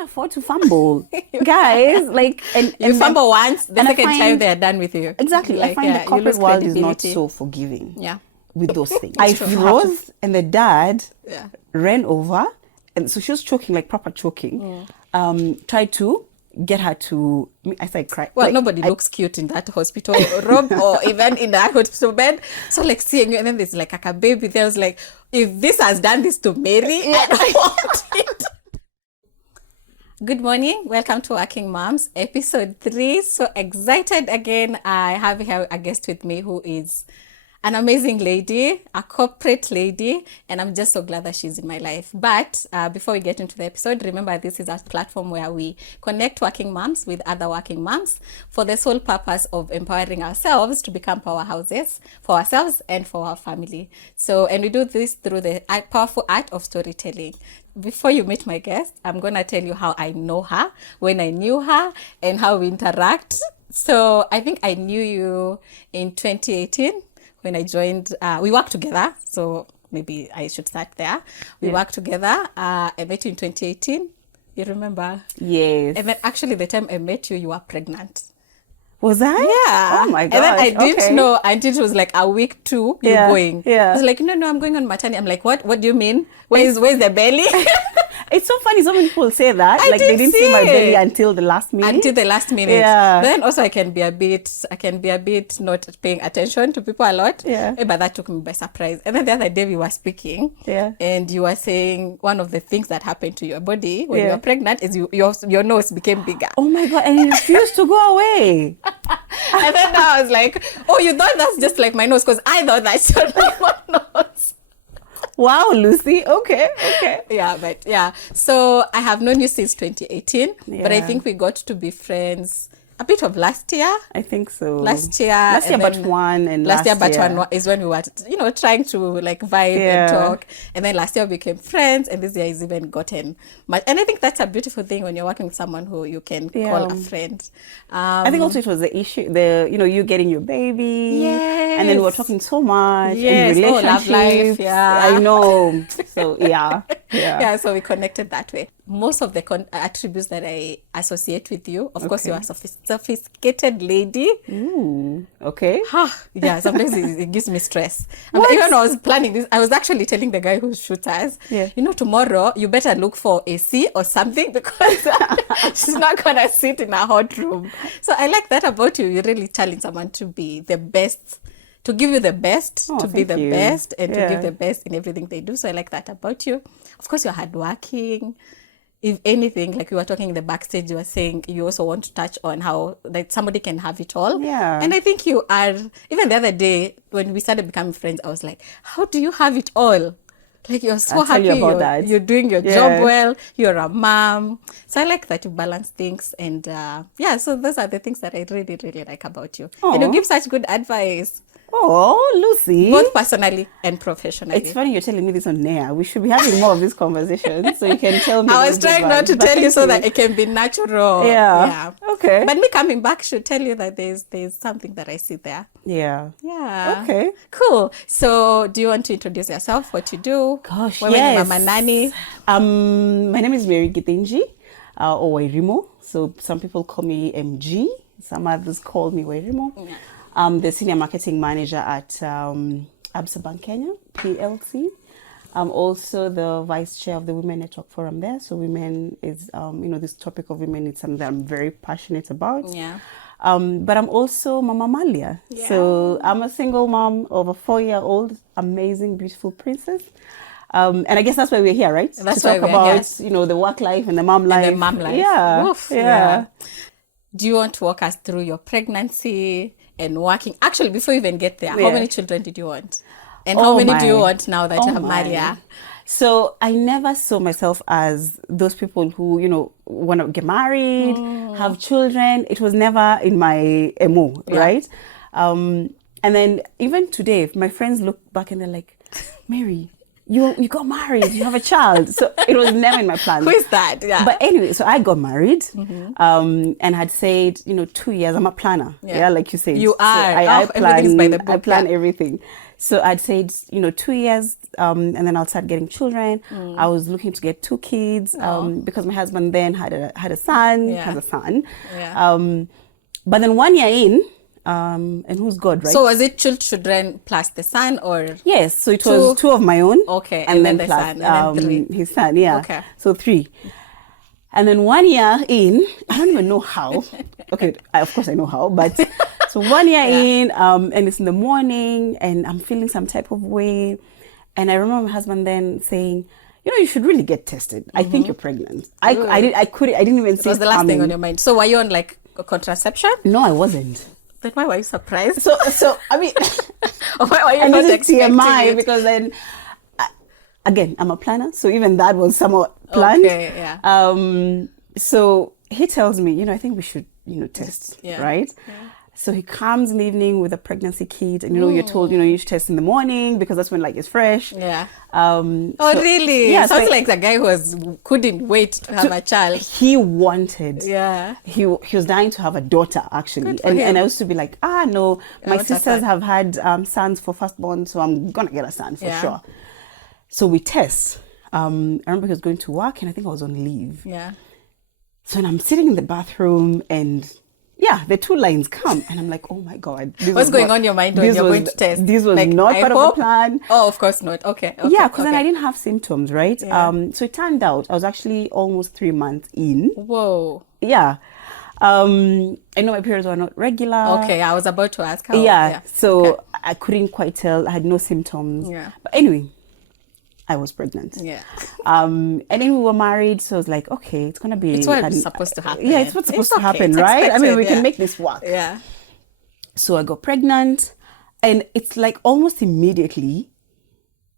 can't afford to fumble, guys. Like, and you fumble once, the second time find, they're done with you. Exactly. Like, I find the corporate world is not so forgiving. Yeah. With those things. I froze, and the dad ran over, and so she was choking, like proper choking. Tried to get her to, I started crying. Well, like, nobody looks cute in that hospital room or even in that hospital bed. So like seeing you, and then there's like a baby there. I was like, if this has done this to Mary, I don't want it. Good morning. Welcome to Working Moms, episode 3. So excited again. I have here a guest with me who is an amazing lady, a corporate lady, and I'm just so glad that she's in my life. But before we get into the episode, remember this is a platform where we connect working moms with other working moms for the sole purpose of empowering ourselves to become powerhouses for ourselves and for our family. So, and we do this through the powerful art of storytelling. Before you meet my guest, I'm going to tell you how I know her, when I knew her, and how we interact. So I think I knew you in 2018. When I joined, we worked together. So maybe I should start there. We worked together. I met you in 2018. You remember? Yes. And then actually the time I met you, you were pregnant. Was I? Yeah. Oh my God. And then I didn't know until it was like a week 2, you're going. Yeah. I was like, no, I'm going on maternity. I'm like, what? What do you mean? Where's the belly? It's so funny. So many people say that. Like they didn't see my belly until the last minute. Until the last minute. Yeah. Then also I can be a bit not paying attention to people a lot. Yeah. But that took me by surprise. And then the other day we were speaking. Yeah. And you were saying one of the things that happened to your body when you were pregnant is your nose became bigger. Oh my God. And it refused to go away. And then I was like, oh, you thought that's just like my nose? Because I thought that's just like my nose. Wow, Lucy. Okay. Yeah. So I have known you since 2018, but I think we got to be friends a bit of last year. I think so. Last year, but one, and last year one is when we were, trying to like vibe and talk. And then last year we became friends, and this year has even gotten much. And I think that's a beautiful thing when you're working with someone who you can call a friend. I think also it was the issue, you getting your baby. Yes. And then we were talking so much. Yes. And relationships. Love life. Yeah. I know. So yeah. So we connected that way. Most of the attributes that I associate with you, of course, you are a sophisticated lady. Ooh, okay. Yeah, sometimes it gives me stress. Even when I was planning this, I was actually telling the guy who shoots us, tomorrow you better look for a C or something because she's not going to sit in a hot room. So I like that about you. You really challenge someone to be the best, to give you the best, to be the best, and to give the best in everything they do. So I like that about you. Of course, you're hardworking. If anything, like we were talking in the backstage, you were saying you also want to touch on how like somebody can have it all. Yeah. And I think you are, even the other day when we started becoming friends, I was like, how do you have it all? Like you're so happy, you're doing your job well, you're a mom. So I like that you balance things. And so those are the things that I really, really like about you. Aww. And you give such good advice. Oh, Lucy. Both personally and professionally. It's funny you're telling me this on air. We should be having more of these conversations so you can tell me. I was trying not to tell you so that it can be natural. Yeah. Okay. But me coming back should tell you that there's something that I see there. Yeah. Yeah. Okay. Cool. So do you want to introduce yourself, what you do? Gosh, yes. Mama Nani? My name is Mary Githinji, or Wairimo. So some people call me MG. Some others call me Wairimo. Yeah. I'm the senior marketing manager at Absa Bank Kenya, PLC. I'm also the vice chair of the Women Network Forum there. So women is, this topic of women is something that I'm very passionate about. Yeah. But I'm also Mama Malia. Yeah. So I'm a single mom of a 4-year-old, amazing, beautiful princess. And I guess that's why we're here, right? That's to talk about, the work life and the mom life. And the mom life. Yeah. Oof, yeah. Do you want to walk us through your pregnancy and working? Actually, before you even get there, how many children did you want? And how many do you want now that you have Malia? So I never saw myself as those people who, want to get married, have children. It was never in my MO, right? And then even today, if my friends look back and they're like, Mary, you got married, you have a child. So it was never in my plan. Who is that? Yeah. But anyway, so I got married and had said, 2 years, I'm a planner. Yeah, like you said. You are. So I plan, everything's by the book. I plan everything. So I'd said, 2 years, and then I'll start getting children. I was looking to get 2 kids, because my husband then had a son, has a son. Yeah. But then 1 year in, and who's God, right? So was it children plus the son, or? Yes, so it was 2 of my own. Okay, and then the plus son, and then 3. his son, yeah. Okay. So 3. And then 1 year in, I don't even know how. Okay, of course I know how, but so 1 year in, and it's in the morning, and I'm feeling some type of way, and I remember my husband then saying, you should really get tested. I think you're pregnant. I didn't even see it was the last thing on your mind. So were you on like a contraception? No, I wasn't. Then why were you surprised? So I mean, or why were you and not this is expecting TMI it? because then, again, I'm a planner, so even that was somewhat planned. Okay, yeah. So he tells me, I think we should, test, Yeah. right? Yeah. So he comes in the evening with a pregnancy kit, and you're told, you should test in the morning because that's when it's fresh. Yeah. Oh, really? Yeah. Sounds like the guy couldn't wait to have a child. He wanted. Yeah. He was dying to have a daughter, actually, and I used to be like, no, my sisters have had sons for firstborn, so I'm gonna get a son for sure. So we test. I remember he was going to work, and I think I was on leave. Yeah. So when I'm sitting in the bathroom, and the 2 lines come, and I'm like, oh my God. What's going on in your mind when you're going to test? This was not part of the plan. Oh, of course not. Okay. Yeah, because then I didn't have symptoms, right? Yeah. So it turned out I was actually almost 3 months in. Whoa. Yeah. I know my periods were not regular. Okay, I was about to ask how. Yeah. So I couldn't quite tell. I had no symptoms. Yeah. But anyway, I was pregnant. Yeah. And then we were married, so I was like, okay, it's gonna be. It's what's supposed to happen. Yeah, it's what's supposed to happen, right? Expected, I mean, we can make this work. Yeah. So I got pregnant, and it's like almost immediately.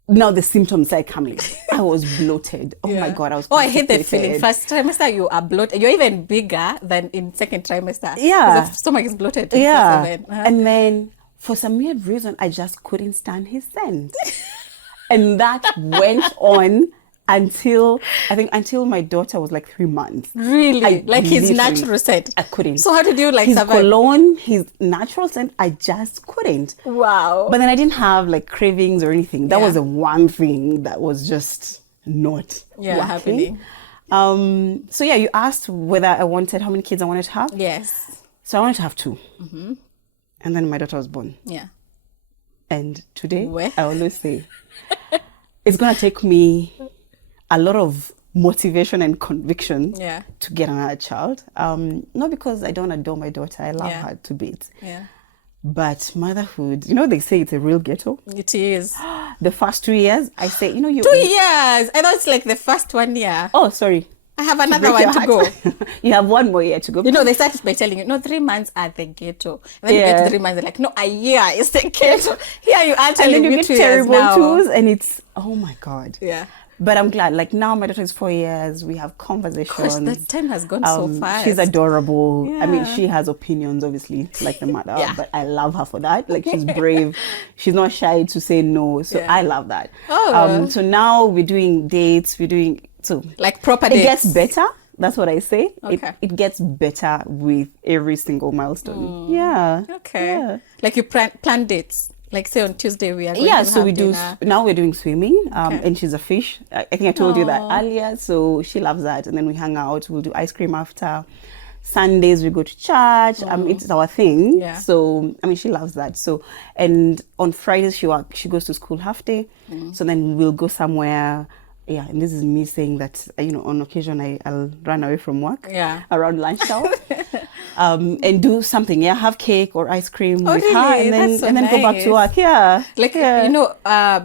Now the symptoms are coming. I was bloated. Oh my God, I was. Oh, I hate that feeling. First trimester, you are bloated. You're even bigger than in second trimester. Yeah. The stomach is bloated. Yeah. And then for some weird reason, I just couldn't stand his scent. And that went on until my daughter was like 3 months. Really? Like his natural scent? I couldn't. So how did you his survive? Cologne, his natural scent, I just couldn't. Wow. But then I didn't have like cravings or anything. That was the one thing that was just not happening. So you asked whether I wanted, how many kids I wanted to have? Yes. So I wanted to have 2. Mm-hmm. And then my daughter was born. Yeah. And today, I always say, it's going to take me a lot of motivation and conviction to get another child. Not because I don't adore my daughter. I love her to bits. Yeah. But motherhood, they say it's a real ghetto. It is. The first 2 years, I say, 2 years. I thought it's like the first 1 year. Oh, sorry. I have another one to go. You have 1 more year to go. They started by telling you, no, 3 months are the ghetto. And then you get to 3 months, they're like, no, a year is the ghetto. Here you are telling and then you me get 2 years terrible now. twos, and it's, oh my God. Yeah. But I'm glad, like now my daughter is 4 years, we have conversations. Gosh, that time has gone so fast. She's adorable. Yeah. I mean, she has opinions, obviously, like the mother, but I love her for that. Like she's brave. She's not shy to say no. So I love that. Oh. So now we're doing dates, like proper dates. It gets better. That's what I say. Okay. It gets better with every single milestone. Yeah. Okay. Yeah. Like you plan dates. Like say on Tuesday we are going to have so we dinner. do. Now we're doing swimming, and she's a fish. I think I told you that earlier. So she loves that, and then we hang out. We'll do ice cream after. Sundays we go to church. It's our thing. Yeah. So I mean, she loves that. So and on Fridays she goes to school half day. So then we'll go somewhere. Yeah, and this is me saying that, on occasion I'll run away from work around lunchtime and do something, have cake or ice cream with her, and then go back to work.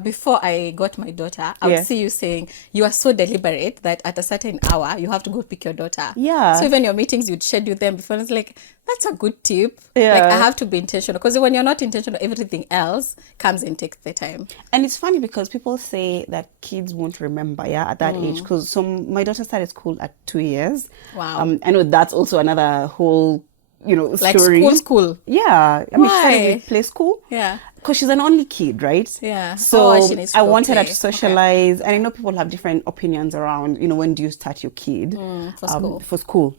Before I got my daughter, I would see you saying you are so deliberate that at a certain hour you have to go pick your daughter. So even your meetings, you'd schedule them before. It's like, that's a good tip. Like I have to be intentional, because when you're not intentional, everything else comes and takes the time. And it's funny because people say that kids won't remember at that age, because my daughter started school at 2 years. Wow. I know that's also another whole like story. School. Yeah. I mean, she started with play school. Yeah. Because she's an only kid, right? Yeah. So I wanted her to socialize. And I know people have different opinions around, when do you start your kid for school. For school.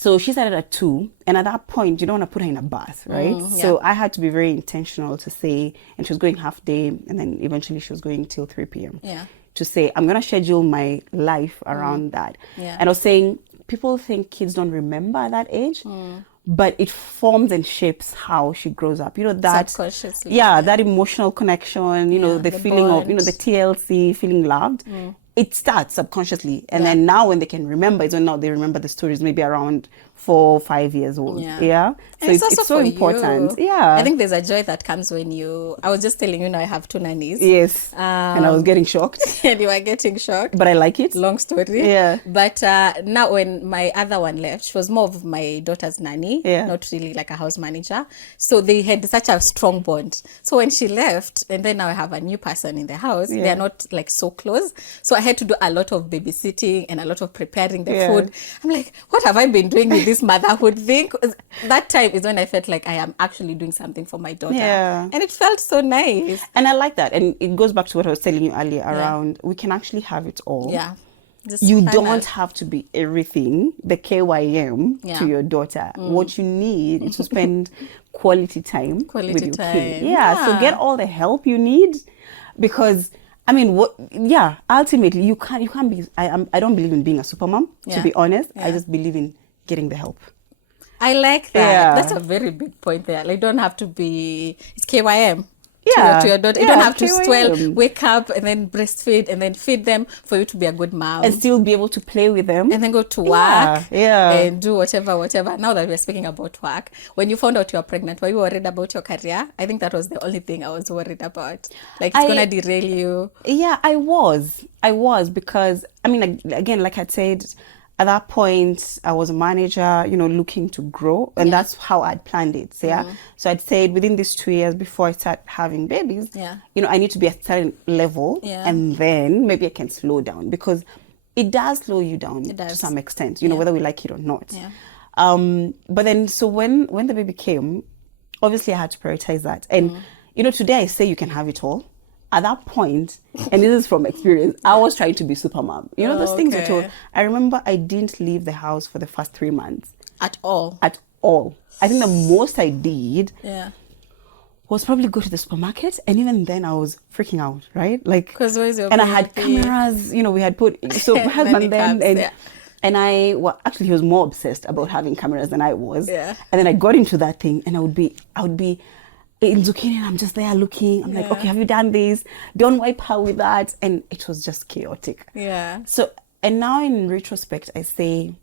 So she started at 2, and at that point, you don't want to put her in a bath, right? So I had to be very intentional to say, and she was going half day, and then eventually she was going till 3 p.m. Yeah. To say, I'm going to schedule my life around that. Yeah. And I was saying, people think kids don't remember at that age, but it forms and shapes how she grows up. You know, that, Subconsciously. that emotional connection, you know, the feeling of, you know, the TLC, feeling loved. It starts subconsciously, and then now when they can remember, it's when now they remember the stories, maybe around 4 or 5 years old. Yeah. So And it's also so for important. you. Yeah. I think there's a joy that comes when I was just telling you now I have 2 nannies. Yes. And I was getting shocked. And you are getting shocked. But I like it. Long story. Yeah. But now when my other one left, she was more of my daughter's nanny, not really like a house manager. So they had such a strong bond. So when she left, and then now I have a new person in the house, they are not like so close. So I had to do a lot of babysitting and a lot of preparing the food. I'm like, what have I been doing with this motherhood thing? That time is when I felt like I am actually doing something for my daughter. And it felt so nice. And I like that. And it goes back to what I was telling you earlier around we can actually have it all. Yeah. You don't have to be everything, the KYM to your daughter. What you need is to spend quality time with your kid. So get all the help you need, because I mean, ultimately you can't be, I don't believe in being a supermom, to be honest. I just believe in getting the help. I like that. That's a very big point there. Like, don't have to be, it's KYM. To your daughter. You don't have to wake up and then breastfeed and then feed them for you to be a good mom. And still be able to play with them. And then go to work and do whatever. Now that we're speaking about work, when you found out you were pregnant, were you worried about your career? I think that was the only thing I was worried about. Like, it's going to derail you. Yeah, I was because, I mean, again, like I said, at that point, I was a manager, you know, looking to grow. And that's how I'd planned it. So, so I'd said within these 2 years before I start having babies, you know, I need to be at a certain level. And then maybe I can slow down, because it does slow you down to some extent, you know, whether we like it or not. But then, so when the baby came, obviously I had to prioritize that. And, you know, today I say you can have it all. At that point, and this is from experience, I was trying to be super mom. You know, those things I told. I remember I didn't leave the house for the first 3 months. At all? At all. I think the most I did was probably go to the supermarket. And even then I was freaking out, right? Like, because where's your and baby? I had cameras, you know, we had put, so my husband then, and I, well, actually he was more obsessed about having cameras than I was. And then I got into that thing, and I would be in zucchini, and I'm just there looking. I'm like, okay, have you done this? Don't wipe her with that. And it was just chaotic. So, and now in retrospect, I say,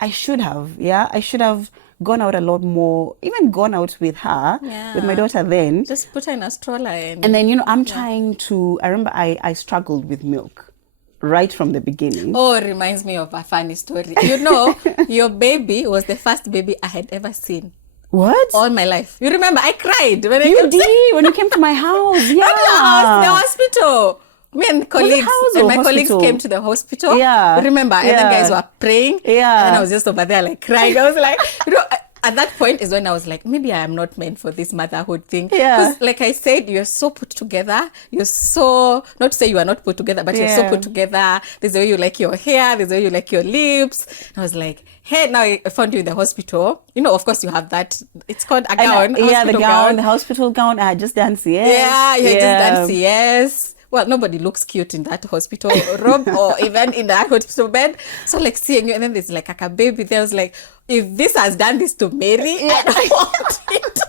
I should have gone out a lot more, even gone out with her, with my daughter then. Just put her in a stroller. And then, you know, I'm trying to, I remember I struggled with milk right from the beginning. Oh, it reminds me of a funny story. You know, your baby was the first baby I had ever seen. What? All my life. You remember, I cried when when you came to my house. Yeah. The hospital. Me and colleagues, and my colleagues came to the hospital. Remember, and the guys were praying. And I was just over there like crying. I was like, you know, at that point is when I was like, maybe I am not meant for this motherhood thing. Because like I said, you're so put together. You're so, not to say you are not put together, but you're so put together. There's the way you like your hair. There's the way you like your lips. And I was like, hey, now I found you in the hospital. You know, of course you have that. It's called a gown. The gown, the hospital gown. I had just done CS. You had just done CS. Well, nobody looks cute in that hospital robe or even in that hospital bed. So like seeing you, and then there's like a baby there. I was like, if this has done this to Mary, I don't want it.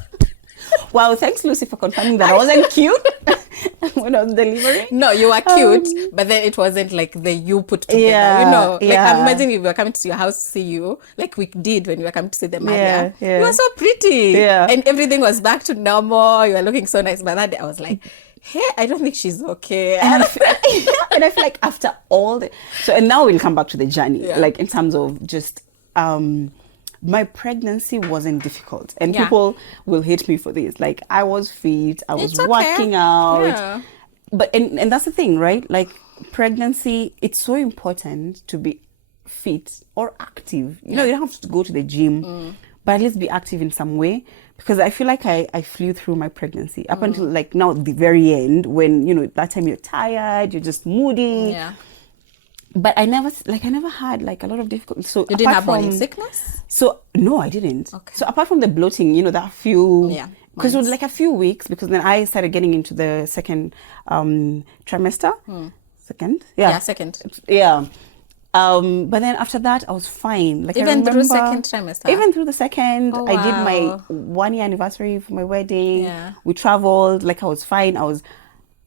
Wow, thanks Lucy for confirming that I wasn't cute when I was delivering. No, you were cute, but then it wasn't like the you put together, you know. Like imagine if we were coming to your house to see you, like we did when we were coming to see them earlier. You were so pretty. And everything was back to normal. You were looking so nice. But that day I was like, hey, I don't think she's okay. And I feel like after all the... So, and now we'll come back to the journey, like in terms of just... my pregnancy wasn't difficult. And people will hate me for this. Like, I was fit, I was working out. But, and that's the thing, right? Like, pregnancy, it's so important to be fit or active. You know, you don't have to go to the gym, but at least be active in some way. Because I feel like I flew through my pregnancy up until like now the very end, when, you know, that time you're tired, you're just moody. but I never had like a lot of difficulty. So You didn't apart have morning from- sickness? So no, I didn't. Okay. So apart from the bloating, that few, Yeah, because it was months. like a few weeks, because then I started getting into the second trimester. Second, Yeah, second. yeah. But then after that, I was fine. Like I Even through remember- second trimester? Even through the second, Oh, I did my wow. 1 year anniversary for my wedding. Yeah. We traveled. Like I was fine.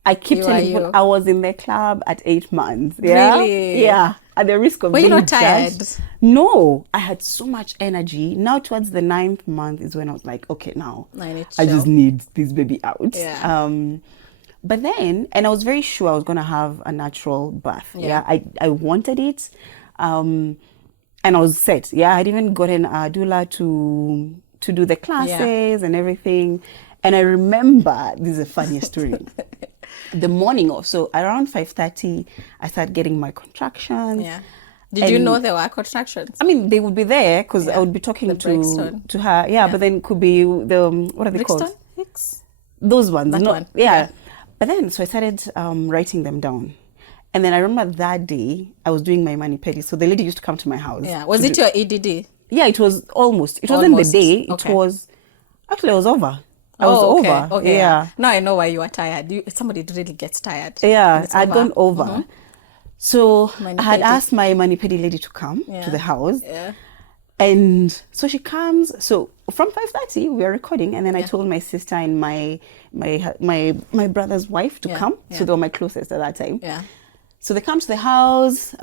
I keep You telling are people you. I was in the club at 8 months. Yeah? Really? Yeah. At the risk of Were you being not tired? judged. No, I had so much energy. Now towards the 9th month is when I was like, okay, now I need to I just chill. need this baby out. Yeah. But then, and I was very sure I was gonna have a natural birth. Yeah. I wanted it, and I was set. Yeah, I'd even gotten a doula to do the classes and everything. And I remember, this is a funny story. The morning of, so around 5:30, I started getting my contractions. Yeah. Did you And- know there were contractions? I mean, they would be there because I would be talking The to Brixton. her. Yeah, but then it could be the what are they Brixton? called? Hicks? Those ones. That no, one, Yeah. yeah. But then, so I started writing them down. And then I remember that day, I was doing my mani-pedi. So the lady used to come to my house. Yeah. Was to it do- your EDD? Yeah, it was almost. It wasn't the Almost. day. It Okay. was, actually, I was over. I was okay. over. Okay. Yeah. Now I know why you are tired. Somebody really gets tired. Yeah, And it's I'd gone over. So I had Mani-pedi. asked my mani-pedi lady to come to Yeah. the house. Yeah. And so she comes. So from 5:30, we are recording, and then I told my sister and my brother's wife to Yeah, come. yeah. So they were my closest at that time. Yeah. So they come to the house.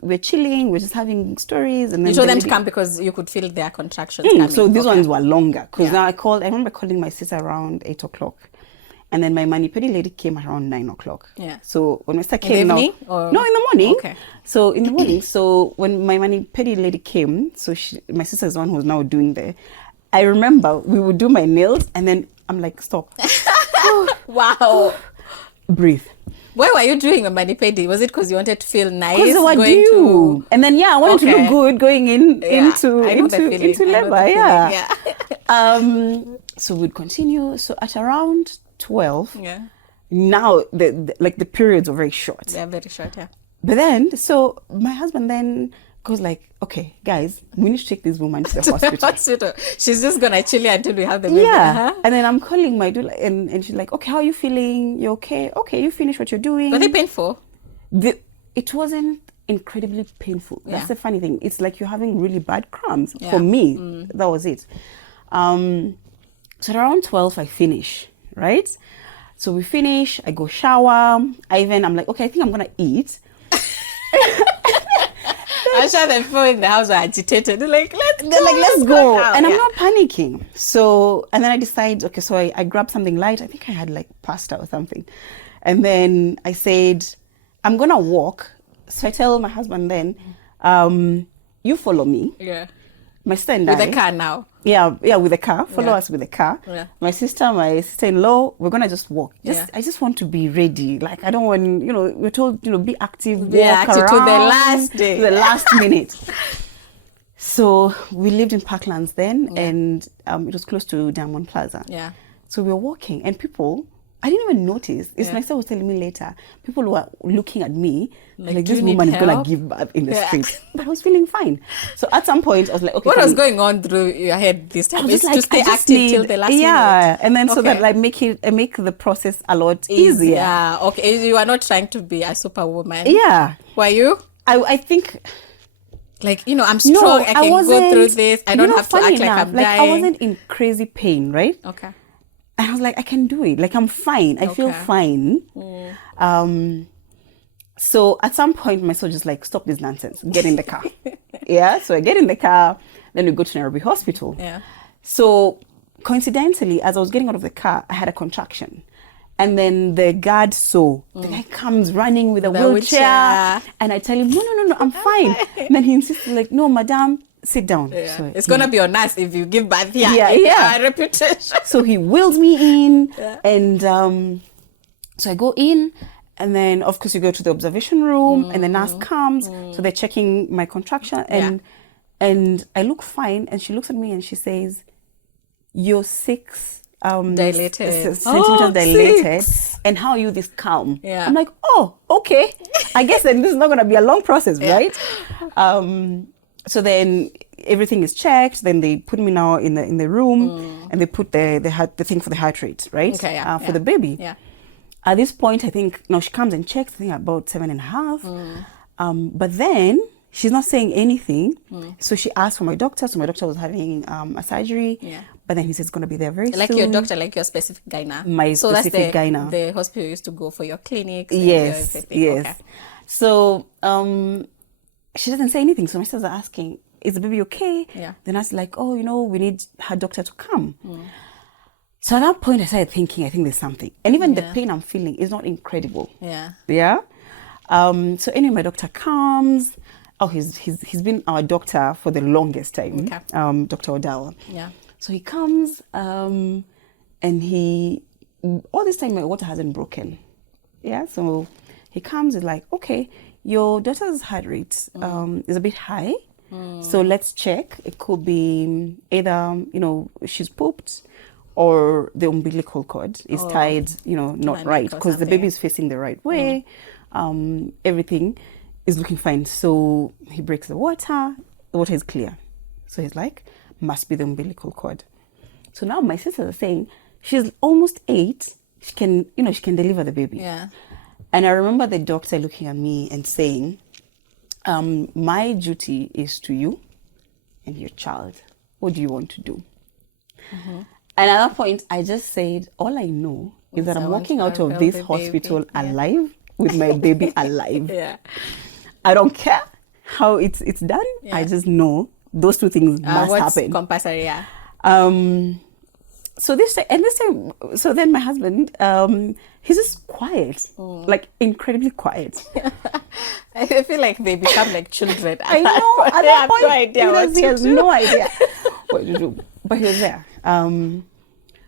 We're chilling. We're just having stories, and then You told the them to lady- come because you could feel their contractions coming. So these Okay. ones were longer because Yeah. now I remember calling my sister around 8 o'clock, and then my mani-pedi lady came around 9 o'clock. Yeah. So when my sister the came, evening, or- no, in the morning. Okay. So in the morning, so when my mani-pedi lady came, so my sister is the one who was now doing I remember we would do my nails, and then I'm like, stop, Wow. breathe. Why were you doing a mani-pedi? Was it because you wanted to feel nice? Because they were going due. And then, I wanted to Okay. look good going Yeah, into I know the feeling. into I know the labor. feeling, Yeah. So we'd continue. So at around 12, Yeah. now the periods are very short. They're very short, yeah. But then, so my husband then goes like, okay, guys, we need to take this woman to the hospital. Hospital. She's just gonna chill here until we have the baby. Yeah. Uh-huh. And then I'm calling my doula, and she's like, okay, how are you feeling? You okay? Okay, you finish what you're doing. Were they painful? It wasn't incredibly painful. That's Yeah. the funny thing. It's like you're having really bad cramps. Yeah. For me, that was it. So at around 12, I finish, right? So we finish, I go shower. I'm like, okay, I think I'm going to eat. I'm sure the people in the house were agitated. They're like, Let's go. now. And I'm Yeah. not panicking. So, and then I decide, okay, so I grabbed something light. I think I had like pasta or something. And then I said, I'm going to walk. So I tell my husband then, you follow me. Yeah. My sister and With I. the car now. Yeah, with the car. Follow Yeah. us with the car. Yeah. My sister-in-law, we're gonna just walk. Yeah. I just want to be ready. Like I don't want, we're told, be active, Be walk active around to the last day. to the last minute. So we lived in Parklands then, and it was close to Diamond Plaza. Yeah. So we were walking, and people, I didn't even notice. It's Yeah. my sister was telling me later. People were looking at me Like, like do this you need woman is gonna help? give birth in the Yeah. street. But I was feeling fine. So at some point, I was like, okay. What fine. was going on through your head this I time? was Is just to like, stay I just active need, till the last minute. yeah, and then so Okay. that like make the process a lot easier. Yeah. Okay. You are not trying to be a superwoman. Yeah, Were you? I think Like, I'm strong. I can go through this. I don't have to funny act like enough, I'm like dying. I wasn't in crazy pain, right? Okay. And I was like, I can do it. Like I'm fine. I feel Okay. fine. So at some point, my soul just like, stop this nonsense. Get in the car. Yeah. So I get in the car. Then we go to Nairobi Hospital. Yeah. So coincidentally, as I was getting out of the car, I had a contraction. And then the guard saw. The guy comes running with a The wheelchair. wheelchair. And I tell him, no, I'm fine. And then he insists, like, no, madam, sit down. Yeah. So It's gonna be on us if you give birth here. Yeah, yeah. Our reputation. So he wheels me in, Yeah. and so I go in, and then of course you go to the observation room, and the nurse comes, so they're checking my contraction, and I look fine, and she looks at me and she says, "You're 6 Dilated. Centimeters dilated. 6. And how are you this calm? Yeah. I'm like, oh, okay. I guess then this is not going to be a long process, right? So then everything is checked. Then they put me now in the room, and they put the thing for the heart rate, right? Okay, yeah, for the baby. Yeah. At this point, I think now she comes and checks. I think about 7.5. But then she's not saying anything. So she asked for my doctor. So my doctor was having a surgery. Yeah. But then he says it's going to be there very Like soon. your doctor, like your specific gyna. My so specific that's gyna. the hospital you used to go for your clinics. And Yes, your everything. yes. Okay. So she doesn't say anything. So my sisters are asking, is the baby okay? Yeah. Then I was like, oh, we need her doctor to come. So at that point, I started thinking, I think there's something. And even the pain I'm feeling is not incredible. Yeah. Yeah. So anyway, my doctor comes. Oh, he's been our doctor for the longest time. Okay. Dr. Odell. Yeah. So he comes, and all this time my water hasn't broken. Yeah. So he comes, he's like, okay, your daughter's heart rate is a bit high. So let's check. It could be either, she's pooped, or the umbilical cord is tied, not right, because the baby is facing the right way. Everything is looking fine. So he breaks the water is clear. So he's like, must be the umbilical cord. So now my sisters are saying, she's almost 8. She can deliver the baby. Yeah. And I remember the doctor looking at me and saying, my duty is to you and your child. What do you want to do? And at that point, I just said, all I know is that I'm walking out of this hospital alive with my baby alive. Yeah. I don't care how it's done. Yeah. I just know those two things must happen. Compulsory, yeah. So so then my husband, he's just quiet, like incredibly quiet. I feel like they become like children. I know. At that point, no idea what he has no idea what to do. But he was there.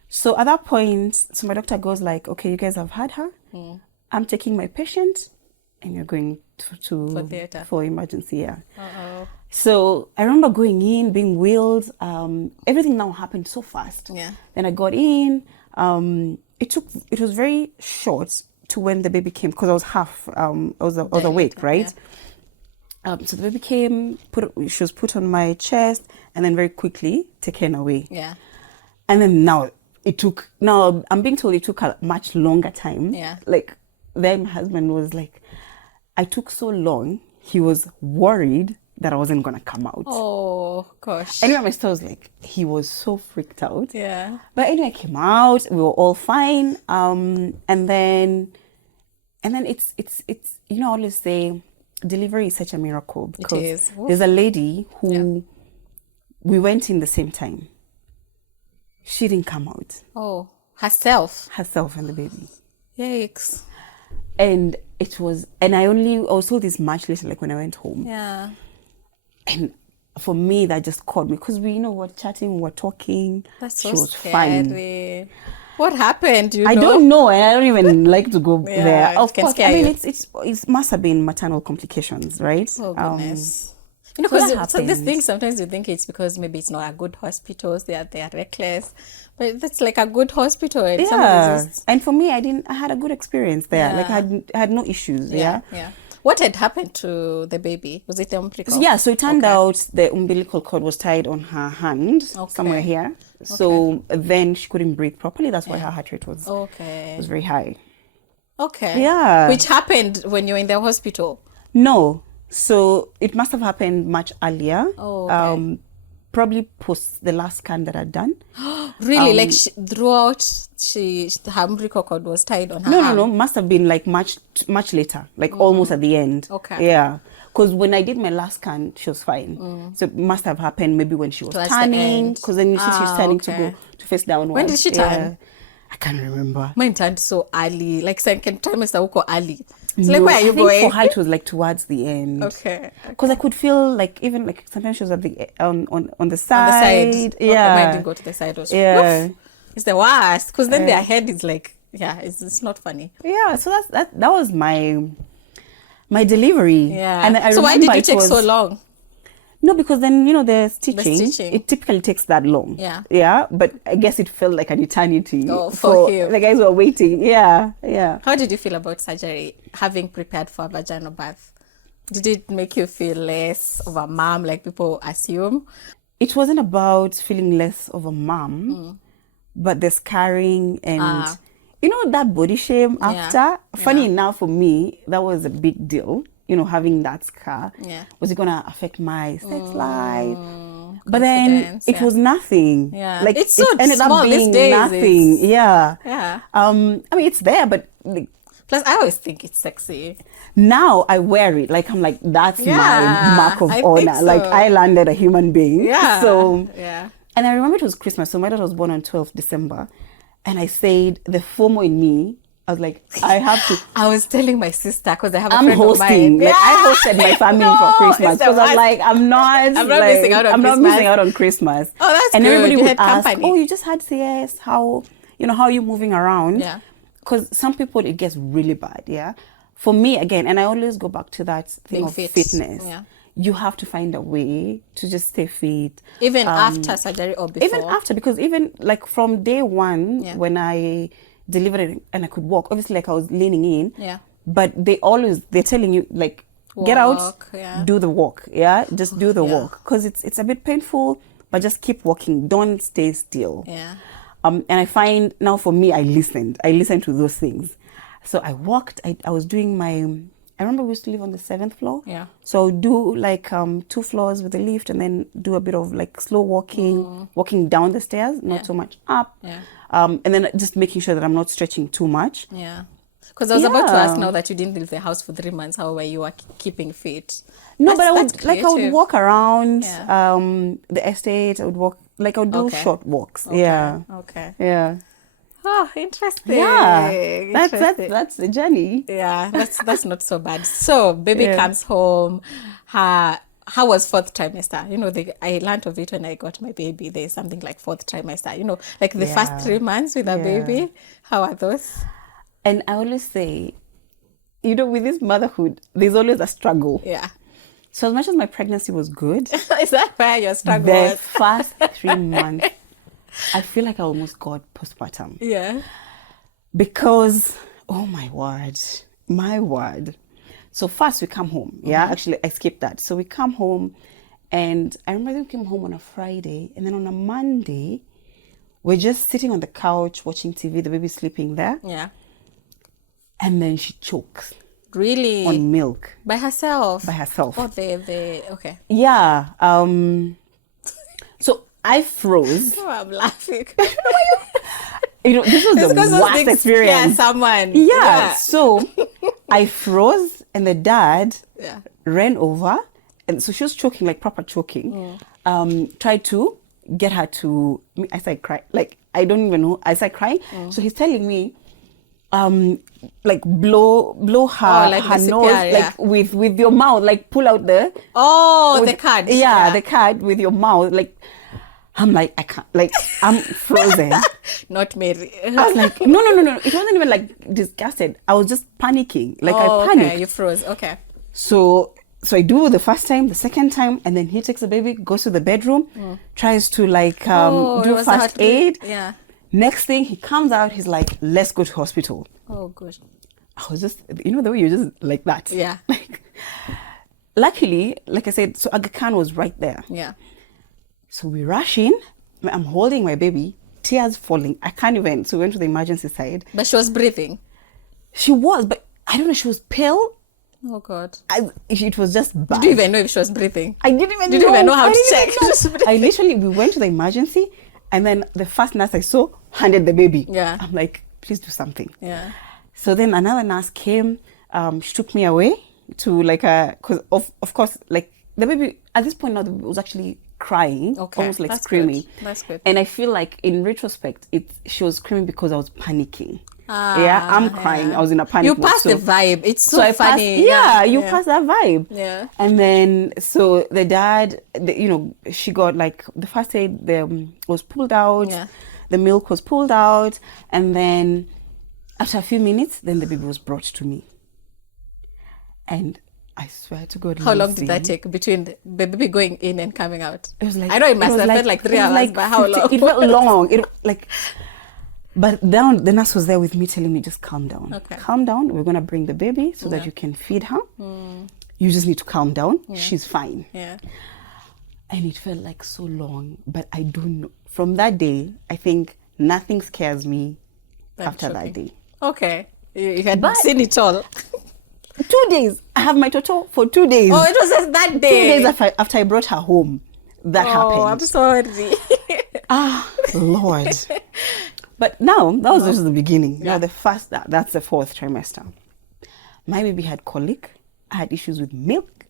So at that point, so my doctor goes like, okay, you guys have had her. I'm taking my patient, and you're going for theater. For emergency, yeah. Uh-oh. So I remember going in, being wheeled. Everything now happened so fast. Yeah. Then I got in. It was very short to when the baby came, because I was half. I was awake, right? Yeah. So the baby came. She was put on my chest, and then very quickly taken away. Yeah. And then now I'm being told it took a much longer time. Yeah. Like then my husband was like, I took so long. He was worried that I wasn't gonna come out. Oh gosh. Anyway, my sister was like, he was so freaked out. Yeah. But anyway, I came out. We were all fine. And then it's I always say delivery is such a miracle, because there's a lady who we went in the same time. She didn't come out. Oh, herself and the baby. Yikes. And I was told this much later, like when I went home. Yeah. And for me, that just caught me, because we were chatting, we were talking. That's so she was scary. fine. What happened? I don't know, and I don't even like to go Yeah, there. Of it can course, scare I mean, you. it must have been maternal complications, right? Oh goodness. So Because that so this happens. thing, sometimes you think it's because maybe it's not a good hospital, they are reckless, but that's like a good hospital. And Yeah, just, and for me, I had a good experience there. Yeah. Like I had no issues. Yeah. What had happened to the baby? Was it the umbilical? Yeah, so it turned out the umbilical cord was tied on her hand, somewhere here. So then she couldn't breathe properly. That's why her heart rate was very high. Okay. Yeah. Which happened when you were in the hospital? No. So it must have happened much earlier. Oh, okay. Probably post the last scan that I'd done. Really? Like throughout, her umbilical cord was tied on her arm? No. Must have been like much later, like almost at the end. Okay. Yeah. Because when I did my last scan, she was fine. So it must have happened maybe when she was Towards the turning. end. Because then you see she's turning to okay. go to face downwards. When did she turn? I can't remember. Mine turned so early. Like second trimester uko early. So like, where are you going? For her, it was like towards the end. Okay. Because I could feel like even like sometimes she was at the on the side. On the side. Yeah. Okay, mine didn't go to the side also. Yeah. Oof. It's the worst. Because then their head is like, it's not funny. Yeah. So that was my delivery. Yeah. And I so why did remember you it take was- so long? No, because then, the stitching, stitching. it typically takes that long. Yeah. Yeah. But I guess it felt like an eternity for him. the guys were waiting. Yeah. Yeah. How did you feel about surgery, having prepared for a vaginal birth? Did it make you feel less of a mom like people assume? It wasn't about feeling less of a mom, but the scarring and, that body shame after. Funny enough, for me, that was a big deal. Having that scar. Yeah. Was it gonna affect my sex life? But then it was nothing. Yeah. Like it's so it ended small up being these days. nothing. Yeah. Yeah. I mean, it's there, but Plus, I always think it's sexy. now I wear it. Like I'm like, that's my mark of I think honor. so. Like I landed a human being. Yeah. So yeah. and I remember it was Christmas. So my daughter was born on 12th December, and I said the FOMO in me. I was like, I have to. I was telling my sister because I have a I'm friend hosting. of mine. Like I hosted my family for Christmas because I'm like, I'm not missing out on I'm not Christmas. missing out on Christmas. Oh, that's and good. everybody You would had ask, company. oh, you just had CS. How are you moving around? Yeah. Because some people it gets really bad. Yeah. For me again, and I always go back to that thing Being of fit. fitness. Yeah. You have to find a way to just stay fit. Even after surgery or before? Even after, because even like from day one, when I delivered it and I could walk, obviously like I was leaning in. Yeah. But they're telling you like, get out, do the walk. Yeah. Just do the walk. Because it's a bit painful, but just keep walking. Don't stay still. Yeah. And I find now for me, I listened to those things. So I walked, I was doing I remember we used to live on the 7th floor. Yeah. So I would do like 2 floors with the lift and then do a bit of like slow walking down the stairs, not so much up. Yeah. And then just making sure that I'm not stretching too much. Yeah. Because I was about to ask now that you didn't leave the house for 3 months, how were you keeping fit? No, but I would walk around the estate. I would walk, like I would do short walks. Okay. Yeah. Okay. Yeah. Oh, interesting. Yeah. That's the journey. Yeah, that's not so bad. So baby comes home. How was 4th trimester? I learned of it when I got my baby. There's something like 4th trimester. Like the first 3 months with a baby. How are those? And I always say, with this motherhood, there's always a struggle. Yeah. So as much as my pregnancy was good, is that where your struggle the was? first 3 months, I feel like I almost got postpartum. Yeah. Because, oh my word. So first we come home. Yeah, actually I skipped that. So we come home and I remember we came home on a Friday and then on a Monday, we're just sitting on the couch watching TV, the baby's sleeping there. Yeah. And then she chokes. Really? On milk. By herself? Oh, okay. Yeah. So I froze. Oh, I'm laughing. This was the worst experience. Someone. Yeah. So I froze and the dad ran over. And so she was choking, like proper choking. Tried to get her to, I started crying. Like, I don't even know. I started crying. So he's telling me, like blow her, like her the nose, CPR, like with your mouth, like pull out the... the card. Yeah, the card with your mouth. Like, I'm like, I can't, like, I'm frozen. Not Mary. I was like, no. It wasn't even like disgusted. I was just panicking. Like I panicked. Okay, you froze. Okay. So I do the first time, the second time, and then he takes the baby, goes to the bedroom, tries to like do first aid. Yeah. Next thing, he comes out, he's like, let's go to hospital. Oh, good. I was just, the way you're just like that. Yeah. Luckily, like I said, so Aga Khan was right there. Yeah. So we rush in. I'm holding my baby, tears falling. I can't even. So we went to the emergency side. But she was breathing. She was, but I don't know. She was pale. Oh God. It was just bad. Did you even know if she was breathing? I didn't even know how to check. We went to the emergency, and then the first nurse I saw handed the baby. Yeah. I'm like, please do something. Yeah. So then another nurse came. She took me away to like because of course, like the baby at this point now the baby was actually crying, almost like screaming. Good. That's good. And I feel like in retrospect, she was screaming because I was panicking. I'm crying. I was in a panic. You passed the vibe. It's so funny. You passed that vibe. Yeah. And then so the dad, she got like the first aid was pulled out. Yeah. The milk was pulled out, and then after a few minutes, then the baby was brought to me. And I swear to God. How long did Lucy, that take between the baby going in and coming out? It was like, I know it must have felt like 3 hours, but how long? It felt long. But then the nurse was there with me telling me, just calm down. Okay. Calm down. We're going to bring the baby so that you can feed her. You just need to calm down. She's fine. Yeah. And it felt like so long. But I don't know. From that day, I think nothing scares me after that day. Okay. You had seen it all. 2 days. I have my Toto for 2 days. Oh, it was just that day. 2 days after I brought her home. That happened. Oh, I'm sorry. Lord. But now, that was just the beginning. Now, that's the 4th trimester. My baby had colic. I had issues with milk.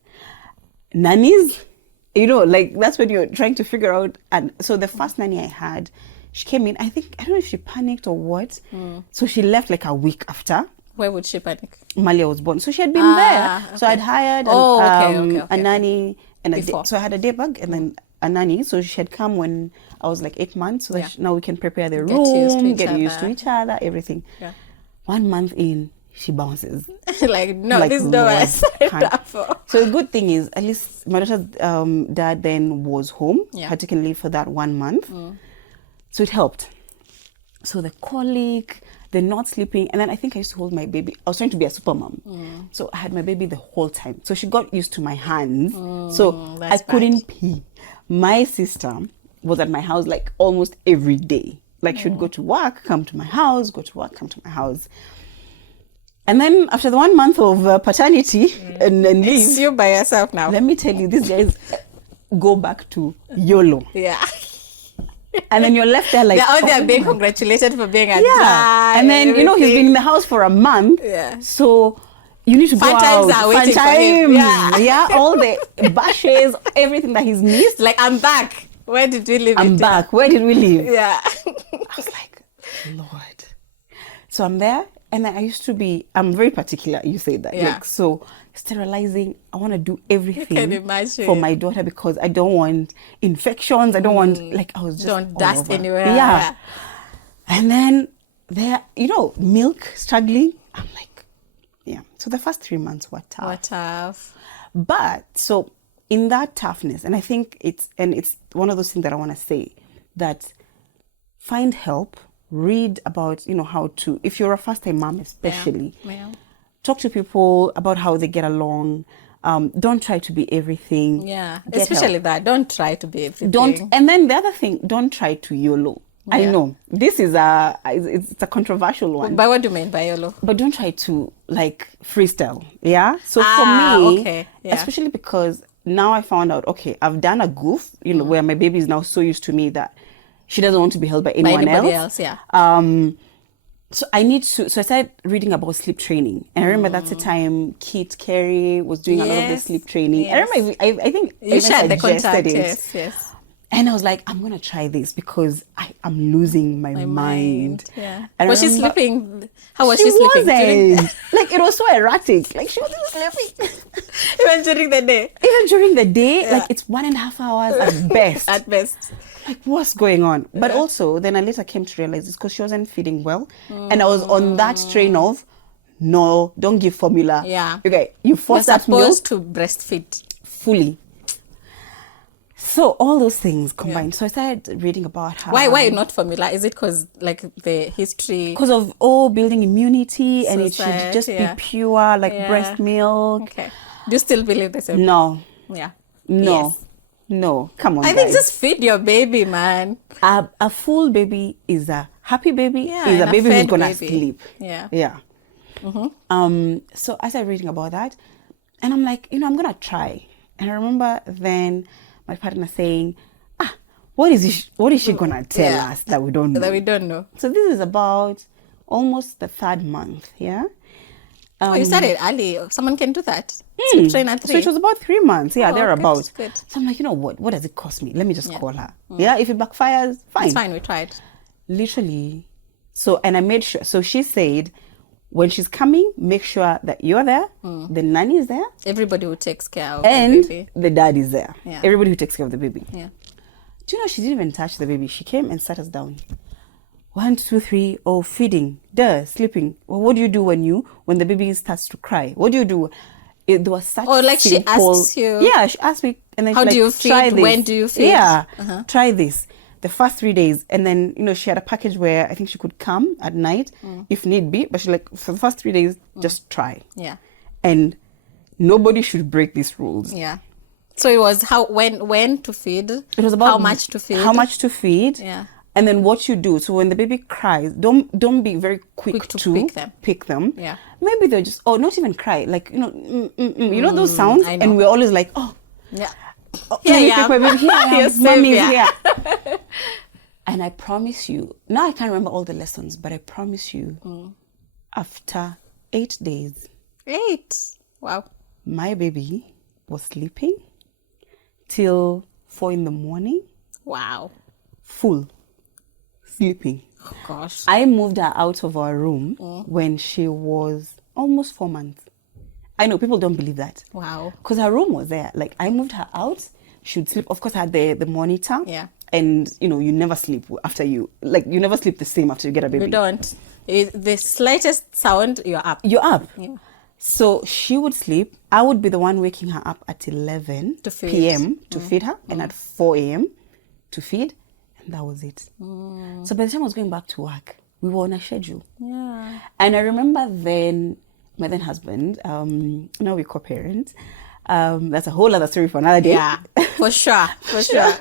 Nannies. That's when you're trying to figure out. And so the first nanny I had, she came in. I don't know if she panicked or what. So she left like a week after. Why would she panic? Malia was born. So she had been there. Okay. So I'd hired a nanny. So I had a day bug and then a nanny. So she had come when I was like 8 months. So that now we can prepare the room, get used to each other, everything. Yeah. 1 month in, she bounces. This door I signed up for. So the good thing is, at least my daughter's dad then was home, had taken leave for that 1 month. So it helped. So the colic, the not sleeping, and then I think I used to hold my baby. I was trying to be a super mom. So I had my baby the whole time. So she got used to my hands. So I couldn't pee. My sister was at my house like almost every day. Like she'd go to work, come to my house, go to work, come to my house. And then after the 1 month of paternity and leave. It's you by yourself now. Let me tell you, these guys go back to YOLO. Yeah. And then you're left there like... They're out there being congratulated for being a dad. And then, he's been in the house for a month. Yeah. So you need to go out. Fun times are waiting for him. Yeah, all the bashes, everything that he's missed. Like, I'm back. Where did we live? I'm back. Where did we live? Yeah. I was like, Lord. So I'm there. And then I'm very particular, you say that. Yeah. So sterilizing, I want to do everything for my daughter because I don't want infections. I don't want, I was just don't dust over. Anywhere. Yeah. And then there, milk struggling. I'm like, yeah. So the first 3 months were tough. But so in that toughness, and I think it's one of those things that I want to say, that find help. Read about, how to, if you're a first-time mom especially, talk to people about how they get along. Don't try to be everything. Yeah, especially that. Don't try to be everything. And then the other thing, don't try to YOLO. Yeah. I know, this is it's a controversial one. But what do you mean by YOLO? But don't try to, freestyle, yeah? So for me, especially because now I found out, I've done a goof, where my baby is now so used to me that she doesn't want to be held by anyone else. Yeah. So I started reading about sleep training. And I remember that's the time Kit Carey was doing a lot of the sleep training. Yes. I remember, I think you shared the contact. It. Yes. And I was like, I'm going to try this because I'm losing my mind. Yeah. Was she sleeping? How was she sleeping? Wasn't. It was so erratic. She wasn't sleeping. Even during the day? Even during the day, it's 1.5 hours at best. At best. What's going on? But also, then I later came to realize it's because she wasn't feeding well. And I was on that strain of, no, don't give formula. Yeah. Okay, you force that milk. You're supposed to breastfeed. Fully. So all those things combined. So I started reading about her. Why not formula? Is it because the history? Because of building immunity, and it should just be pure breast milk. Okay. Do you still believe the same? No. Yeah. No. Yes. No. Come on. I think just feed your baby, man. A full baby is a happy baby. Is a baby who's gonna sleep. Yeah. Yeah. Mm-hmm. So I started reading about that, and I'm like, I'm gonna try. And I remember then my partner saying, what is she gonna tell us that we don't know? That we don't know. So this is about almost the 3rd month, yeah? You started early. Someone can do that. Sleep train at 3. So it was about 3 months, thereabouts. Good. So I'm like, what does it cost me? Let me just call her. Yeah, if it backfires, fine. It's fine, we tried. Literally. So, and I made sure. So she said, when she's coming, make sure that you're there, the nanny is there. Everybody who takes care of the baby. The dad is there. Yeah. Everybody who takes care of the baby. Yeah. Do you know, she didn't even touch the baby. She came and sat us down. 1, 2, 3, feeding, sleeping. Well, what do you do when the baby starts to cry? What do you do? There was such Or like she asks you. Yeah, she asked me, and then How she's do you like, try feed? this. When do you feed? Yeah, Uh-huh. try this. The first 3 days, and then she had a package where I think she could come at night if need be, but she like for the first 3 days just try. Yeah. And nobody should break these rules. Yeah. So it was when to feed. It was about how much to feed. How much to feed. Yeah. And then what you do. So when the baby cries, don't be very quick to pick them. Yeah. Maybe they'll just not even cry. Like you know those sounds, I know. and we're always like Yeah. Here I am. Here I am. Yes, Mommy's yeah. here. And I promise you, now I can't remember all the lessons, but I promise you, after 8 days, 8. Wow. my baby was sleeping till 4 in the morning, Wow. full sleeping. Oh, gosh. I moved her out of our room when she was almost 4 months. I know people don't believe that. Wow. Because her room was there. Like I moved her out, she would sleep. Of course, I had the monitor. Yeah. And you never sleep after you never sleep the same after you get a baby. You don't. The slightest sound, you're up. You're up. Yeah. So she would sleep. I would be the one waking her up at 11 To feed. p.m. to feed her, and at 4 a.m. to feed, and that was it. So by the time I was going back to work, we were on a schedule. Yeah. And I remember then my then husband, now we're co-parents. That's a whole other story for another day. Yeah. For sure. For sure.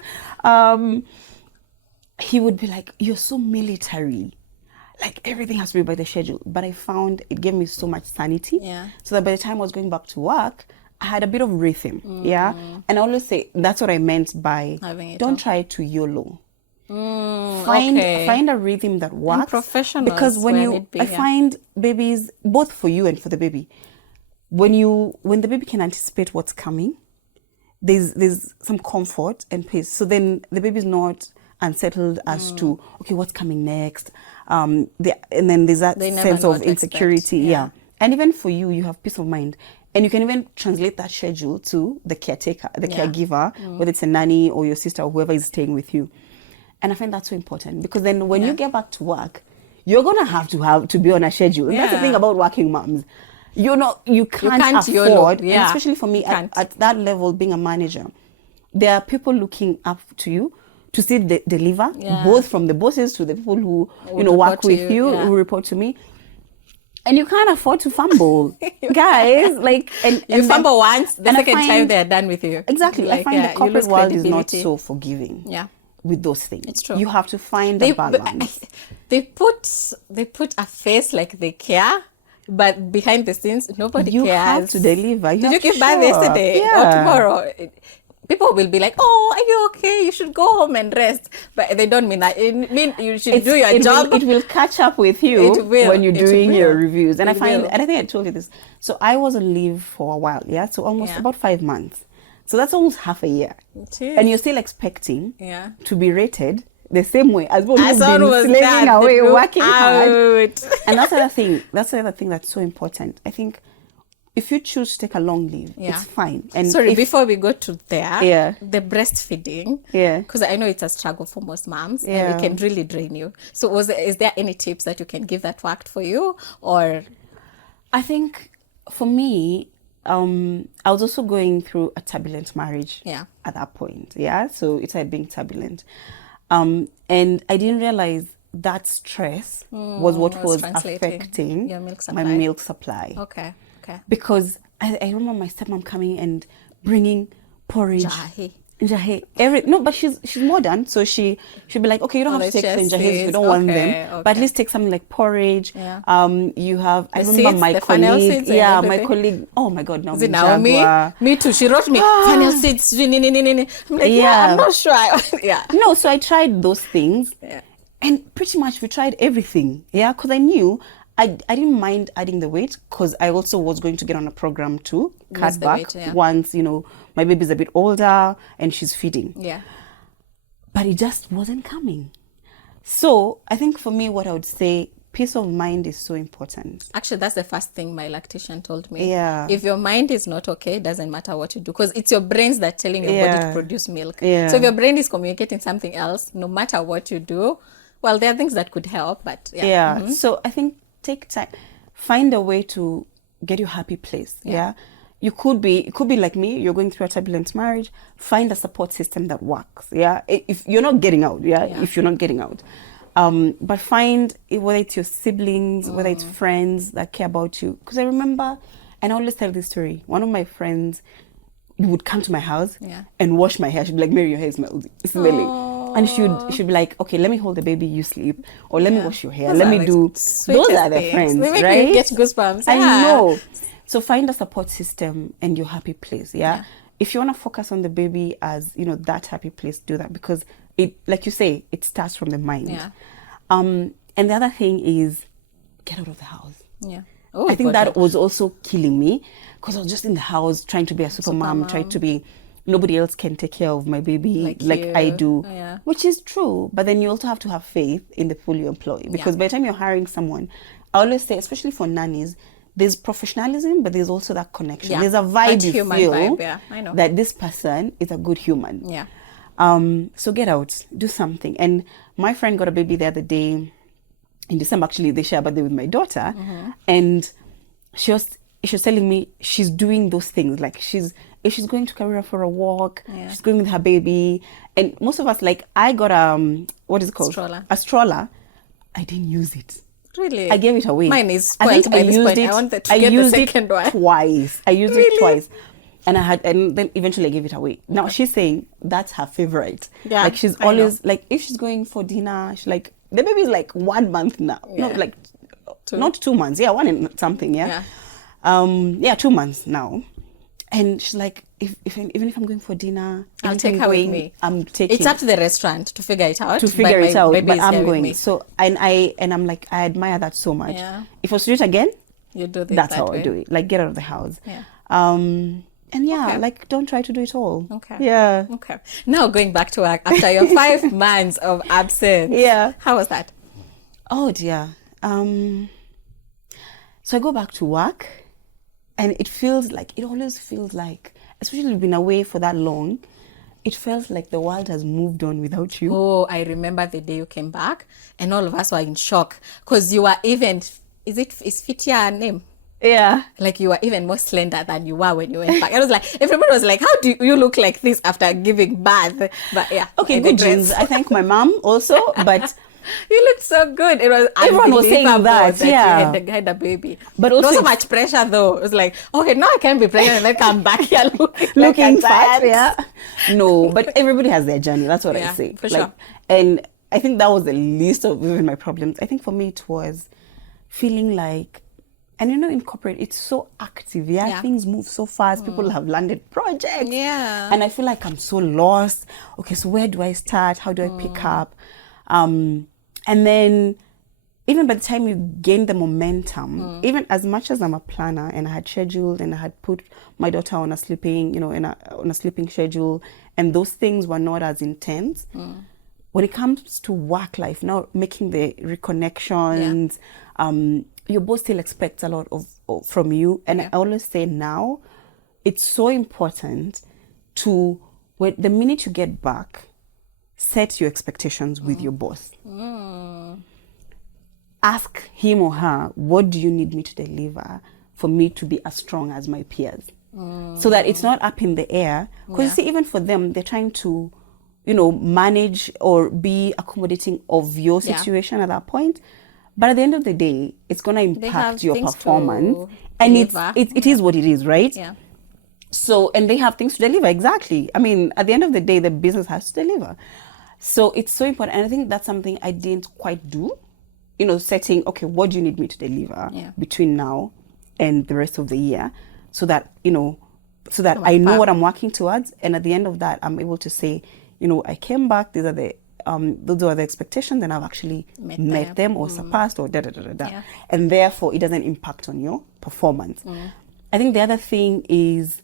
He would be like, "You're so military. Like everything has to be by the schedule." But I found it gave me so much sanity. Yeah. So that by the time I was going back to work, I had a bit of rhythm. Yeah. And I always say that's what I meant by Having it don't all. try to YOLO. Okay. Find a rhythm that works. professionals Because when where you need be, I yeah. find babies, both for you and for the baby, when the baby can anticipate what's coming, there's some comfort and peace. So then the baby's not unsettled as to okay, what's coming next. And then there's that They never sense know of what to expect. insecurity. Yeah. Yeah. And even for you, you have peace of mind. And you can even translate that schedule to the caretaker, the Yeah. caregiver, whether it's a nanny or your sister or whoever is staying with you. And I find that so important because then when you get back to work, you're gonna have to be on a schedule. And that's the Yeah. thing about working moms. You can't YOLO. afford, and Yeah. especially for me You can't. at that level, being a manager, there are people looking up to you to see deliver, Yeah. both from the bosses to the people who Would work report to with you, you, yeah. who report to me. And you can't afford to fumble, guys. Like, and You fumble once, the and I second time find- they're done with you. Exactly. I Like, find yeah, the you corporate lose world is not credibility. so forgiving. Yeah. With those things. It's true. You have to find They a balance. they put a face like they care, but behind the scenes nobody You cares. have to deliver. You Did have you to give birth show up. yesterday or Yeah. tomorrow? People will be like, "Oh, are you okay? You should go home and rest." But they don't mean that. It mean you should do your job. It will catch up with you It will. when you're It doing will. your reviews. And It will. and I think I told you this. So I was on leave for a while, yeah. So almost Yeah. about 5 months. So that's almost half a year. It is. And you're still expecting Yeah. to be rated the same way as people As who've someone been was slaving that, away, they go working hard. out. And that's the other thing. That's the other thing that's so important. I think if you choose to take a long leave, Yeah. it's fine. And Sorry, if- before we go to there, Yeah. the breastfeeding, Yeah. because I know it's a struggle for most moms, and Yeah. it can really drain you. So, is there any tips that you can give that worked for you, or I think for me, I was also going through a turbulent marriage Yeah. at that point. Yeah. So it had been turbulent. And I didn't realize that stress was what was was translating affecting your milk my supply. milk supply. okay? Because I remember my stepmom coming and bringing porridge. Jahe. Jahe. No, but she's modern, so she'd be like, okay, you don't Oh, have to the take the jahes if you chassis. don't want Okay, them, but at okay. least take something like porridge. Yeah. You have. I The remember seeds, my the fennel colleague. seeds and Yeah, my everything. colleague. Oh my God, Is it Naomi? Jaguar. Me too. She wrote me fennel seeds. I'm like, yeah, I'm not sure. Yeah. No, so I tried those things, Yeah. and pretty much we tried everything. Yeah, because I knew I didn't mind adding the weight because I also was going to get on a program to Lose cut the back weight, yeah. once my baby's a bit older and she's feeding. Yeah. But it just wasn't coming. So I think for me, what I would say, peace of mind is so important. Actually, that's the first thing my lactation told me. Yeah. If your mind is not okay, it doesn't matter what you do because it's your brains that telling your body to Yeah. produce milk. Yeah. So if your brain is communicating something else, no matter what you do, well, there are things that could help, but yeah. Yeah. So I think take time, find a way to get your happy place. Yeah. it could be like me, you're going through a turbulent marriage, find a support system that works. Yeah. If you're not getting out, if you're not getting out. But find, whether it's your siblings, whether it's friends that care about you. Because I remember, and I always tell this story, one of my friends would come to my house and wash my hair. She'd be like, Mary, your hair is smelling. Oh. And she'd be like, okay, let me hold the baby, you sleep. Or let me wash your hair. Those let are me like do. Those are the things. friends, They make right? me get goosebumps. I Yeah. know. So find a support system and your happy place. Yeah. If you want to focus on the baby as, that happy place, do that, because it, like you say, it starts from the mind. Yeah. And the other thing is, get out of the house. Yeah. Oh, I think that was also killing me, because I was just in the house trying to be a super mom, trying to be, nobody else can take care of my baby like I do, which is true. But then you also have to have faith in the people you employ, because by the time you're hiring someone, I always say, especially for nannies, there's professionalism, but there's also that connection. There's a vibe that you human feel vibe, I know. that this person is a good human. Yeah. So get out, do something. And my friend got a baby the other day in December. Actually, they share a birthday with my daughter, and she was telling me she's doing those things. Like if she's going to Karura for a walk, she's going with her baby. And most of us, like, I got what is it called? A stroller. I didn't use it. Really? I gave it away. Mine is spoiled by this point. I wanted to get the second one. Twice. I used it twice. And then eventually I gave it away. Now she's saying that's her favorite. Yeah. Like she's always like, if she's going for dinner, she's like, the baby is like 1 month now. Yeah. Not like, not 2 months. Yeah, 1 and something. Yeah. 2 months now. And she's like, even if I'm going for dinner, I'll take her with me. I'm taking. It's up to the restaurant to figure it out. But I'm going. So I'm like, I admire that so much. Yeah. If I was to do it again, you do that's how I do it. Like, get out of the house. Yeah. Like, don't try to do it all. Okay. Yeah. Okay. Now going back to work after your 5 months of absence. Yeah. How was that? Oh dear. So I go back to work, and it always feels like, especially being away for that long, it felt like the world has moved on without you. Oh, I remember the day you came back, and all of us were in shock, because you were even, is Fitia a name? Yeah. Like, you were even more slender than you were when you went back. I was like, everybody was like, how do you look like this after giving birth? But yeah. Okay, good genes. I thank my mom also, but you looked so good. It was everyone was saying that yeah, you had a baby. But also, not so much pressure though. It was like, okay, now I can be pregnant and then come back here looking fat. Yeah. No, but everybody has their journey. That's what I say. For sure. And I think that was the least of even my problems. I think for me it was feeling like, and in corporate, it's so active. Yeah. Things move so fast. People have landed projects. Yeah. And I feel like I'm so lost. Okay, so where do I start? How do I pick up? And then even by the time you gain the momentum, even as much as I'm a planner and I had scheduled and I had put my daughter on a sleeping, on a sleeping schedule, and those things were not as intense. When it comes to work life, now making the reconnections, your boss still expects a lot of from you. And I always say now, it's so important to, the minute you get back, set your expectations with your boss. Ask him or her, what do you need me to deliver for me to be as strong as my peers? So that it's not up in the air. Because you see, even for them, they're trying to, manage or be accommodating of your situation at that point. But at the end of the day, it's going to impact your performance. And it is what it is, right? Yeah. So, and they have things to deliver, exactly. I mean, at the end of the day, the business has to deliver. So it's so important. And I think that's something I didn't quite do. Setting, okay, what do you need me to deliver between now and the rest of the year? So that, I know what I'm working towards. And at the end of that, I'm able to say, I came back, those are the expectations, and I've actually met them or surpassed or da-da-da-da-da. Yeah. And therefore, it doesn't impact on your performance. I think the other thing is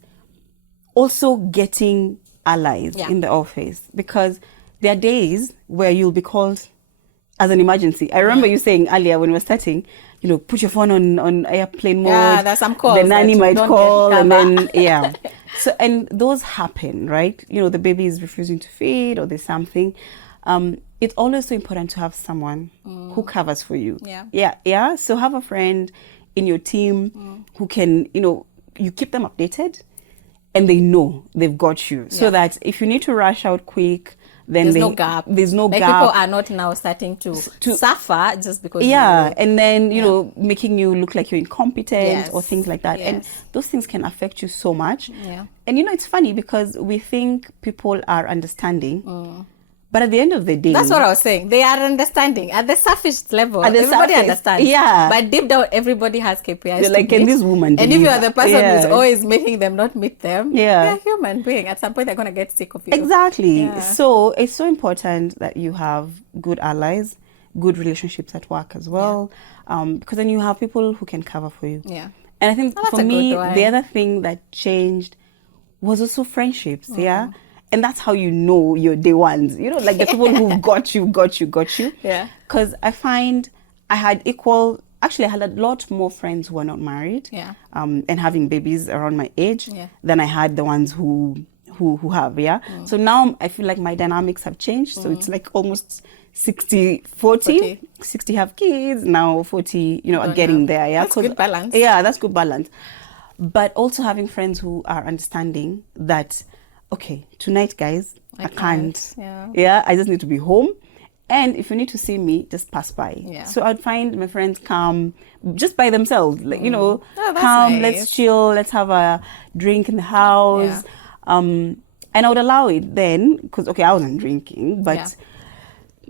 also getting allies in the office, because there are days where you'll be called as an emergency. I remember you saying earlier when we were starting, put your phone on airplane mode. Yeah, there's some calls. The nanny might call, and then, cover. So, and those happen, right? The baby is refusing to feed, or there's something. It's always so important to have someone who covers for you. Yeah. So have a friend in your team who can, you keep them updated, and they know they've got you, so that if you need to rush out quick, then there's no gap. There's no like gap. People are not now starting to suffer just because and then you know, making you look like you're incompetent Yes. or things like that. And Yes. those things can affect you so much. Yeah. And you know, it's funny because we think people are understanding, but at the end of the day, That's what I was saying. They are understanding at the surface level. At the Everybody surface, understands. yeah. But deep down, everybody has KPIs. You're like, can this woman And if you deliver? are the person Yeah. who's always making them not meet them, Yeah. they're a human being. At some point, they're gonna get sick of you. Exactly. Yeah. So it's so important that you have good allies, good relationships at work as well, because then you have people who can cover for you. Yeah. And I think That's for a me, good one. the other thing that changed was also friendships. Yeah. And that's how you know your day ones, you know, like the people who got you. Yeah. Because I find I had a lot more friends who are not married, Yeah. and having babies around my age Yeah. than I had the ones who have, yeah. So now I feel like my dynamics have changed. So it's like almost 60, 40. 60 have kids, now 40, you know, are getting there, yeah. That's good balance. Yeah, that's good balance. But also having friends who are understanding that, okay, tonight, guys, I can't. Yeah. I just need to be home. And if you need to see me, just pass by. Yeah. So I'd find my friends come just by themselves, like, you know, Oh, that's come, nice. let's chill, let's have a drink in the house. And I would allow it then, because, okay, I wasn't drinking, but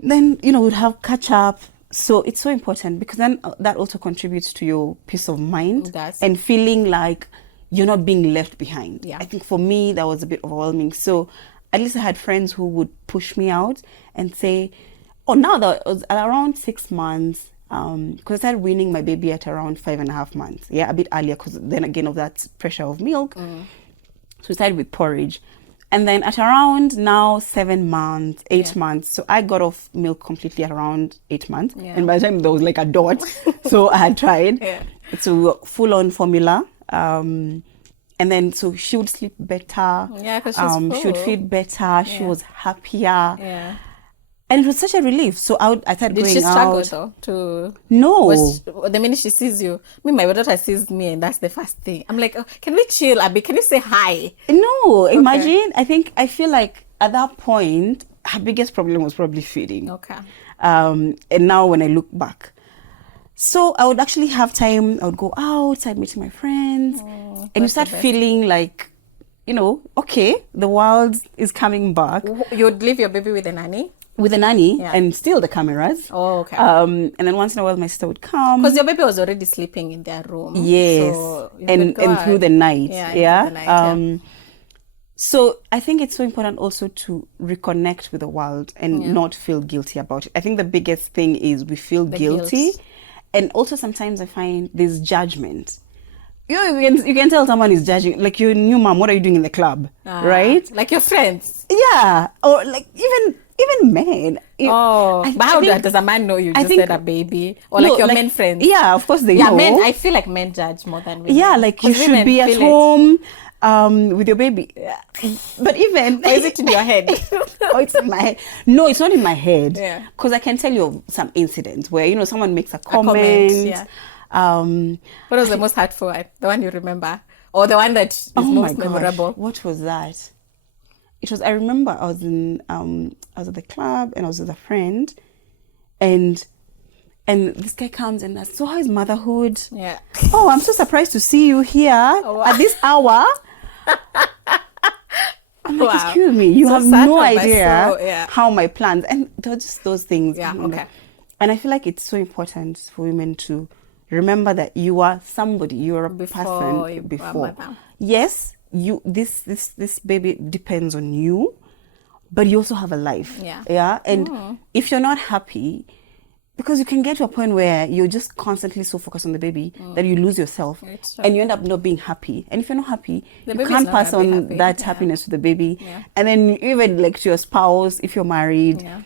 then, you know, we'd have catch up. So it's so important because then that also contributes to your peace of mind It does. and feeling like you're not being left behind. Yeah. I think for me, that was a bit overwhelming. So at least I had friends who would push me out and say, oh, now that it was at around 6 months, because I started weaning my baby at around 5.5 months. Yeah, a bit earlier because then again of that pressure of milk. So we started with porridge. And then at around now 7 months, 8 months, so I got off milk completely at around 8 months. Yeah. And by the time there was like a dot, so I had tried. Yeah. So we were full on formula. And then so she would sleep better. Yeah, 'cause she's she would full. feed better. She was happier. Yeah. And it was such a relief. So I started Did going she struggle out. though to? No. The minute she sees you, my daughter sees me, and that's the first thing. I'm like, oh, can we chill, Abby? Can you say hi? No, imagine. I feel like at that point, her biggest problem was probably feeding. Okay. And now when I look back, so I would actually have time. I would go out, I'd meet my friends, and you start feeling like, you know, okay, the world is coming back. You'd leave your baby with a nanny? With a nanny and still the cameras. Oh, okay. And then once in a while my sister would come. Because your baby was already sleeping in their room. Yes. So you and could go through out. the night. Yeah. Through the night, So I think it's so important also to reconnect with the world and not feel guilty about it. I think the biggest thing is we feel guilty. guilt. And also sometimes I find there's judgment. You can tell someone is judging, like your new mom, what are you doing in the club? Right? Like your friends. Yeah. Or like even men. But how does a man know you just had a baby? Or like your men friends? Yeah, of course they Yeah, know. men, I feel like men judge more than women. Yeah, like you 'Cause should women be at feel home with your baby. But even... Or is it in your head? Oh, it's in my head. No, it's not in my head. Yeah. Because I can tell you of some incidents where, you know, someone makes a comment. Yeah. Um, What was the most hurtful one? The one you remember? Or the one that is oh my most gosh, memorable? what was that? I remember I was at the club and I was with a friend and this guy comes and asks, so how is motherhood? Yeah. Oh, I'm so surprised to see you here at this hour. I'm like, Wow. excuse me, you So have sad no for my idea soul, yeah. how my plans, and they're just those things. Yeah, you know. okay. And I feel like it's so important for women to remember that you are somebody, you're a Before person you are before. mother. Yes, this baby depends on you, but you also have a life. Yeah. Yeah. And if you're not happy, because you can get to a point where you're just constantly so focused on the baby that you lose yourself It's true. and you end up not being happy. And if you're not happy, The you baby's can't not pass gonna be on happy. that Yeah. happiness to the baby. Yeah. And then even like to your spouse, if you're married, Yeah.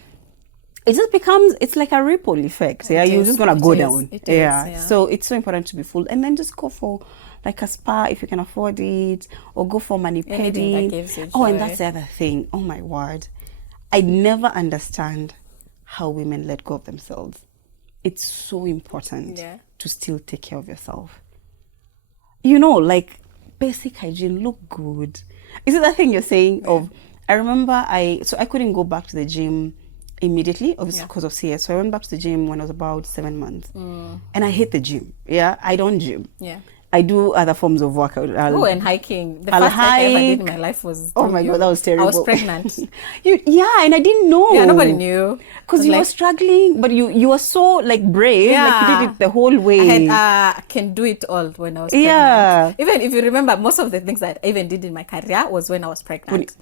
it just becomes, it's like a ripple effect. Yeah, It you're is, just gonna it go is, down. it is, yeah. So it's so important to be full, and then just go for like a spa if you can afford it, or go for mani Anything that pedi. gives you Oh, and joy. that's the other thing. Oh my word, I never understand how women let go of themselves. It's so important Yeah. to still take care of yourself. You know, like basic hygiene, look good. Is it that thing you're saying of, I remember I couldn't go back to the gym immediately, obviously because of CS. So I went back to the gym when I was about 7 months. And I hate the gym. Yeah, I don't gym. Yeah. I do other forms of workout. And hiking. The first hike I ever did in my life was oh my God, that was terrible. I was pregnant. And I didn't know. Yeah, nobody knew. Because you were struggling, but you were so like brave. Yeah. Like you did it the whole way. I can do it all when I was pregnant. Yeah. Even if you remember, most of the things that I even did in my career was when I was pregnant.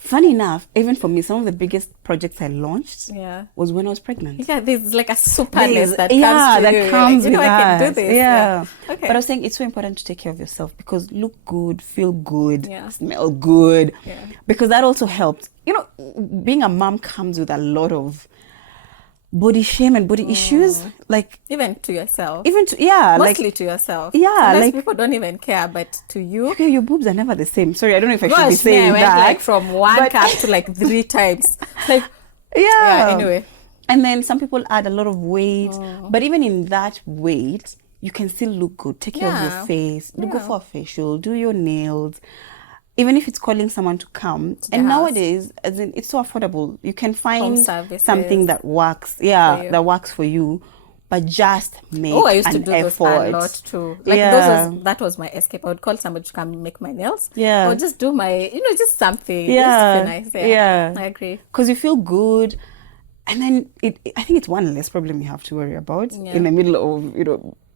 Funny enough, even for me, some of the biggest projects I launched was when I was pregnant. Yeah, there's like a superness that comes to you. Comes like, with I can do this. Yeah. Okay. But I was saying it's so important to take care of yourself because look good, feel good, smell good. Yeah. Because that also helps. You know, being a mom comes with a lot of body shame and body issues, like even to yourself, mostly like, to yourself. Sometimes like people don't even care, but to you, okay, your boobs are never the same. Sorry, I don't know if I should be saying that. Like from one cup to like 3 times, like anyway. And then some people add a lot of weight, but even in that weight, you can still look good. Take care of your face. Go for a facial. Do your nails. Even if it's calling someone to come. And nowadays, as in, it's so affordable. You can find something that works. Yeah, that works for you. But just make an effort. I used to do those a lot too. Like that was my escape. I would call somebody to come make my nails. Yeah. Or just do my, just something. Yeah. Just nice. Yeah. I agree. Because you feel good. And then I think it's one less problem you have to worry about in the middle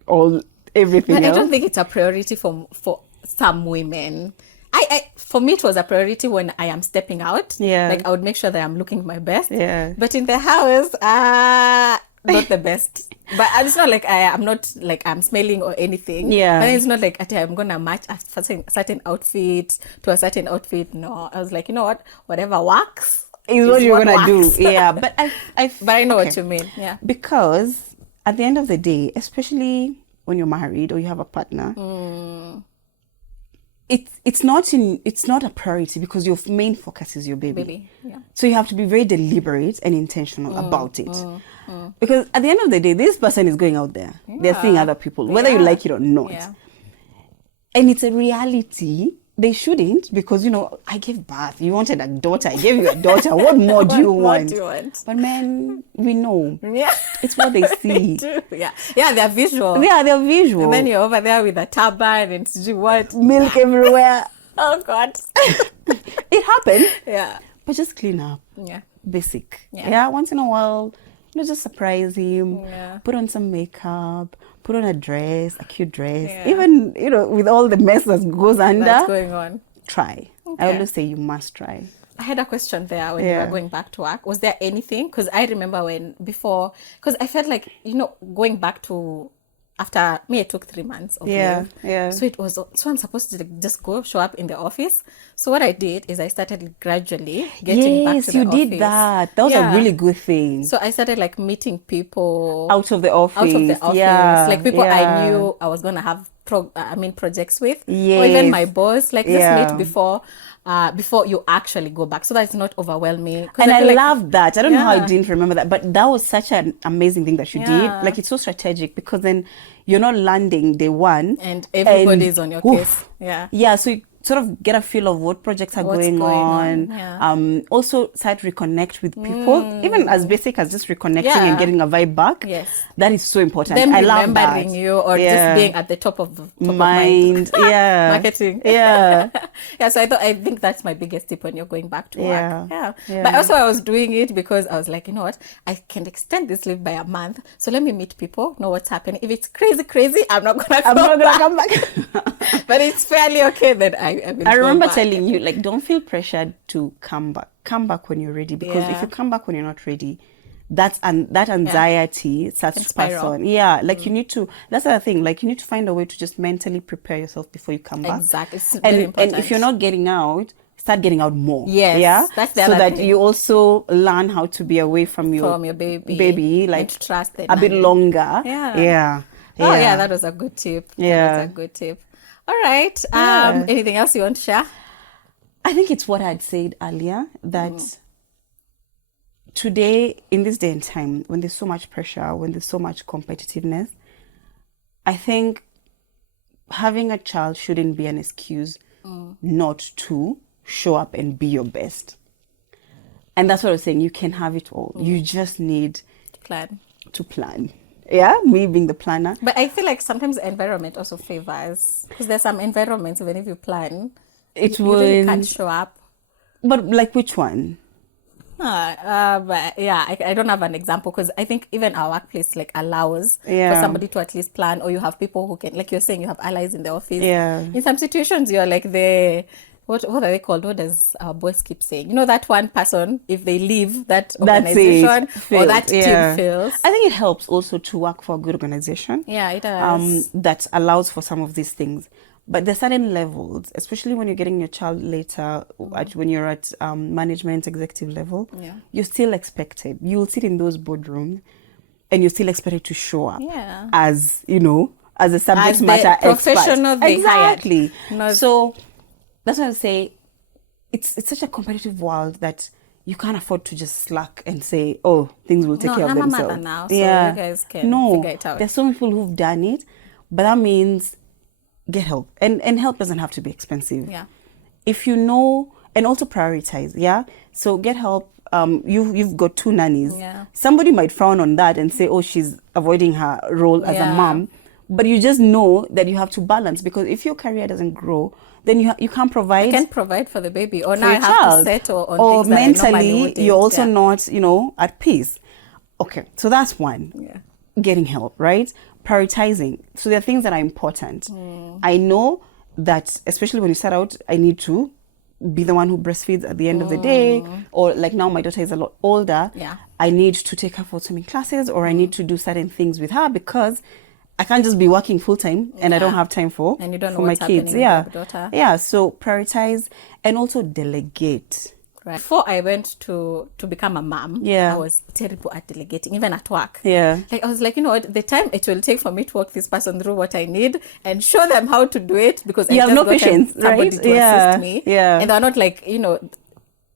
of, everything else. I don't think it's a priority for some women. For me, it was a priority when I am stepping out. Yeah. Like I would make sure that I'm looking my best. Yeah. But in the house, not the best. But it's not like I'm not like I'm smelling or anything. Yeah. But it's not like I'm gonna match a certain outfit to a certain outfit. No. I was like, you know what? Whatever works is what you're gonna do. Yeah. But I know what you mean. Yeah. Because at the end of the day, especially when you're married or you have a partner. It's not a priority because your main focus is your baby. Yeah. So you have to be very deliberate and intentional about it. Because at the end of the day, this person is going out there. Yeah. They're seeing other people, whether you like it or not. Yeah. And it's a reality. They shouldn't because, I gave birth. You wanted a daughter. I gave you a daughter. What more do you want? But men, we know. Yeah. It's what they see. They do. Yeah. Yeah, they're visual. Yeah, they're visual. And then you're over there with a turban and what? Milk everywhere. Oh, God. It happened. Yeah. But just clean up. Yeah. Basic. Yeah. Once in a while, just surprise him. Yeah. Put on some makeup. Put on a dress, a cute dress. Yeah. Even, with all the mess that goes under. That's going on. Try. Okay. I always say you must try. I had a question there when you were going back to work. Was there anything? Because I remember because I felt like, going back to, after me, it took 3 months of leave. Yeah. So I'm supposed to just show up in the office. So what I did is I started gradually getting back to the office. Yes, you did that. That was a really good thing. So I started like meeting people. Out of the office. Yeah. Like people I knew I was going to have projects with. Yes. Or even my boss. Like just meet before you actually go back, so that it's not overwhelming. And I love that. I don't know how I didn't remember that, but that was such an amazing thing that you did. Like it's so strategic because then you're not landing day one and everybody's on your case. Yeah. So you sort of get a feel of what projects are going on. Yeah. Also start to reconnect with people, even as basic as just reconnecting and getting a vibe back. Yes. That is so important. Them I love that. Remembering you or just being at the top of mind. Marketing. Yeah. So I think that's my biggest tip when you're going back to work. Yeah. But also I was doing it because I was like, you know what? I can extend this leave by a month. So let me meet people, know what's happening. If it's crazy, I'm not gonna come back. But it's fairly okay then I remember telling you, like, don't feel pressured to come back. Come back when you're ready. Because if you come back when you're not ready, that anxiety starts to pass on. Yeah, like you need to, that's the other thing, like you need to find a way to just mentally prepare yourself before you come back. Exactly. It's very important. And if you're not getting out, start getting out more. Yes. Yeah. That's the other thing. So that thing. you also learn how to be away from your baby like and trust a bit longer. Yeah. Oh yeah, that was a good tip. Yeah. That was a good tip. All right. Anything else you want to share? I think it's what I had said earlier, that today, in this day and time, when there's so much pressure, when there's so much competitiveness, I think having a child shouldn't be an excuse not to show up and be your best. And that's what I was saying. You can have it all. You just need to plan. Yeah, me being the planner. But I feel like sometimes the environment also favors, because there's some environments, even if you plan, you really can't show up. But like which one? But yeah, I don't have an example, because I think even our workplace like allows for somebody to at least plan, or you have people who can, like you're saying, you have allies in the office. Yeah. In some situations, you're like what are they called? What does our boss keep saying? You know, that one person, if they leave that organization or that team fails. I think it helps also to work for a good organization. Yeah, it does. That allows for some of these things. But there's certain levels, especially when you're getting your child later, when you're at management executive level, you're still expected. You'll sit in those boardrooms and you're still expected to show up as, as a subject matter professional expert. Exactly. No. So that's why I say it's such a competitive world that you can't afford to just slack and say, oh, things will take care of themselves. I'm a mother now, so you guys can figure it out. There's so many people who've done it, but that means get help. And help doesn't have to be expensive. Yeah. If you know, and also prioritize, So get help. You've got 2 nannies. Yeah. Somebody might frown on that and say, oh, she's avoiding her role as a mom. But you just know that you have to balance, because if your career doesn't grow, then you can't provide. You can't provide for the baby, or now I have to settle on or things that mentally, I normally wouldn't. you're also not, at peace. Okay, so that's one. Yeah. Getting help, right? Prioritizing. So there are things that are important. I know that, especially when you start out, I need to be the one who breastfeeds at the end of the day, or like now my daughter is a lot older. Yeah. I need to take her for swimming classes, or I need to do certain things with her, because I can't just be working full time and I don't have time for and you don't know my what's kids. With your daughter. Yeah. So prioritize and also delegate. Right. Before I went to become a mom, I was terrible at delegating, even at work. Yeah. Like I was like, what, the time it will take for me to walk this person through what I need and show them how to do it, because you I have no patience, somebody right? to assist me. Yeah. And they're not like,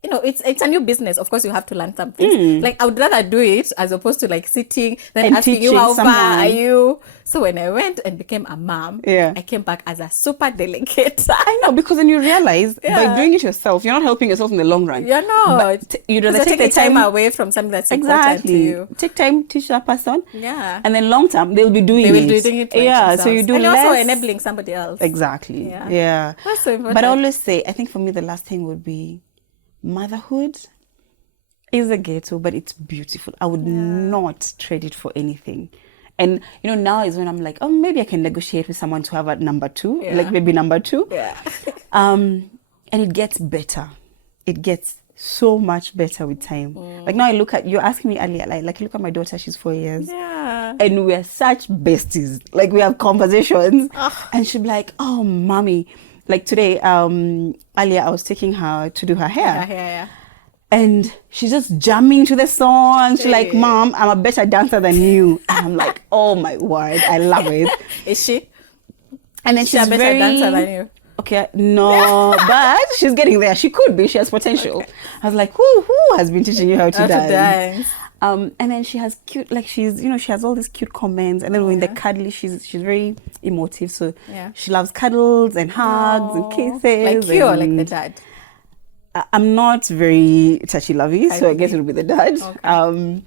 it's a new business. Of course, you have to learn some things. Like, I would rather do it as opposed to like sitting then and asking you how far are you. So when I went and became a mom, I came back as a super delegator. I know, because then you realize by doing it yourself, you're not helping yourself in the long run. You're not. You'd rather take the time away from something that's important to you. Take time, teach that person. Yeah. And then long term, they'll be doing it. They will be doing it. Yeah. So you do and less. And also enabling somebody else. Exactly. Yeah. That's so important. But I always say, I think for me, the last thing would be motherhood is a ghetto, but it's beautiful. I would not trade it for anything. And now is when I'm like, oh, maybe I can negotiate with someone to have a number 2, like maybe number 2. Yeah. And it gets better. It gets so much better with time. Like now you're asking me earlier, like look at my daughter, she's 4 years. Yeah. And we're such besties. Like we have conversations and she'll be like, oh, mommy. Like today, earlier I was taking her to do her hair. Yeah. And she's just jamming to the song. She's like, Mom, I'm a better dancer than you. And I'm like, oh my word, I love it. Is she? And then she's a better dancer than you. Okay, no, but she's getting there. She could be. She has potential. Okay. I was like, who has been teaching you how to dance? And then she has cute, like she has all these cute comments. And then when they're cuddly, she's very emotive. So she loves cuddles and hugs and kisses. Like you or like the dad? I'm not very touchy-lovey, so I guess it would be the dad. Okay.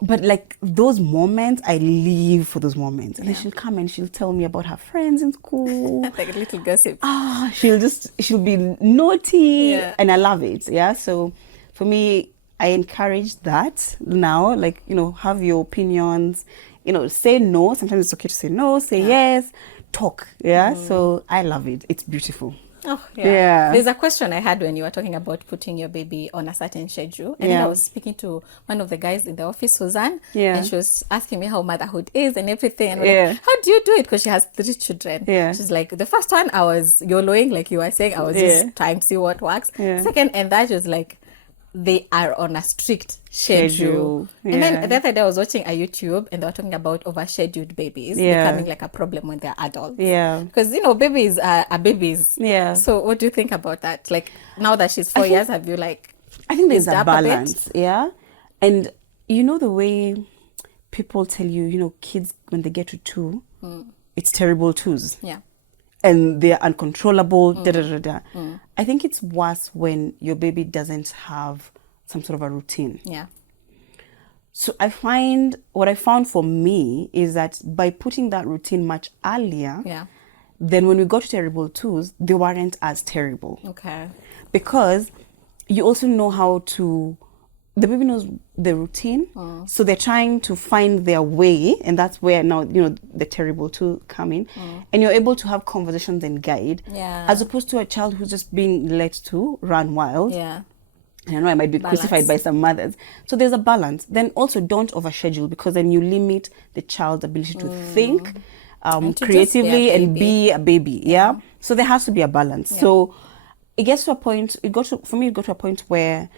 But like those moments, I live for those moments. And then she'll come and she'll tell me about her friends in school. Like a little gossip. She'll be naughty, and I love it. Yeah. So for me, I encourage that now. Like have your opinions. Say no. Sometimes it's okay to say no. Say yes. Talk. Yeah. So I love it. It's beautiful. Oh, yeah. There's a question I had when you were talking about putting your baby on a certain schedule. And then I was speaking to one of the guys in the office, Suzanne. Yeah. And she was asking me how motherhood is and everything. And like, how do you do it? Because she has 3 children. Yeah. She's like, the first one, I was YOLOing, like you were saying. I was just trying to see what works. Yeah. Second, and that was like, they are on a strict schedule. And then the other day I was watching a YouTube and they were talking about overscheduled babies becoming like a problem when they're adults. Yeah. Because, babies are babies. Yeah. So what do you think about that? Like now that she's 4 years, have you like... I think there's a balance. Yeah. And the way people tell you, kids when they get to 2, it's terrible twos. Yeah. and they're uncontrollable, da da da da. I think it's worse when your baby doesn't have some sort of a routine. Yeah. So what I found for me is that by putting that routine much earlier, Yeah. then when we got to terrible twos, they weren't as terrible. Okay. Because you also know the baby knows the routine, so they're trying to find their way, and that's where now the terrible two come in, and you're able to have conversations and guide, Yeah. as opposed to a child who's just being let to run wild. Yeah. And I know I might be crucified by some mothers. So there's a balance. Then also don't overschedule, because then you limit the child's ability to think And to creatively just and be a baby. Yeah. So there has to be a balance. Yeah. So it gets to a point. It got to a point where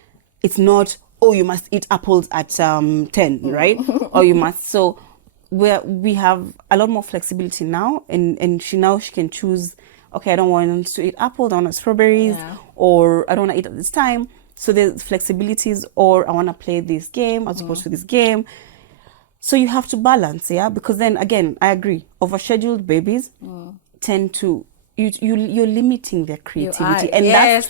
it's not, oh, you must eat apples at 10, right? Or you must. So we have a lot more flexibility now, and she can choose. Okay, I don't want to eat apples. I want strawberries, or I don't want to eat at this time. So there's flexibilities, or I want to play this game as opposed to this game. So you have to balance, yeah? Because then again, I agree, overscheduled babies tend to, you're limiting their creativity. And that's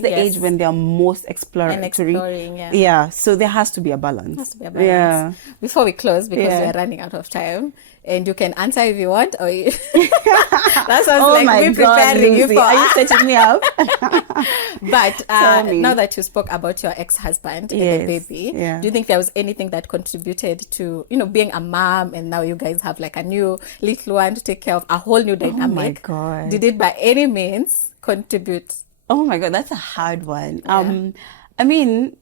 the age when they're most exploratory. And exploring, yeah. Yeah, so there has to be a balance. Yeah. Before we close, because we are running out of time, and you can answer if you want, or that sounds like me preparing you for. Are you setting me up? But now that you spoke about your ex-husband and the baby, do you think there was anything that contributed to being a mom, and now you guys have like a new little one to take care of, a whole new dynamic? Oh my God! Did it by any means contribute? Oh my God, that's a hard one. I mean,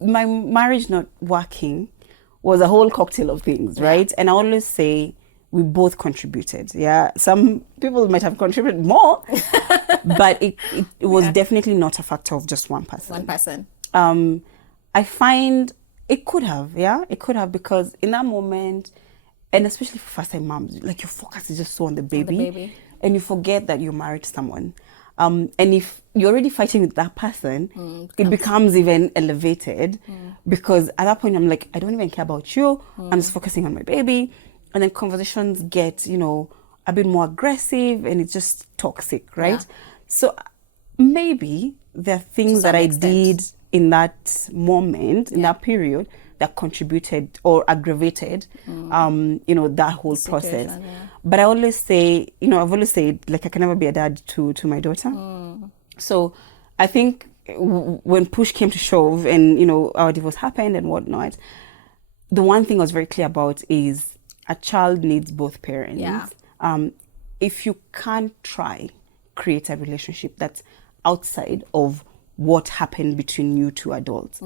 my marriage not working was a whole cocktail of things, right? And I always say we both contributed. Yeah, some people might have contributed more, but it was definitely not a factor of just one person. One person. I find it could have, because in that moment, and especially for first-time moms, like your focus is just so on the baby, and you forget that you're married to someone. And if you're already fighting with that person, it becomes even elevated, because at that point I'm like, I don't even care about you. I'm just focusing on my baby. And then conversations get, a bit more aggressive, and it's just toxic, right? Yeah. So maybe there are things that I did in that moment, in that period, that contributed or aggravated, that whole process. Yeah. But I always say, I've always said, like, I can never be a dad to my daughter. So I think when push came to shove, and, our divorce happened and whatnot, the one thing I was very clear about is a child needs both parents. Yeah. If you can't create a relationship that's outside of what happened between you two adults,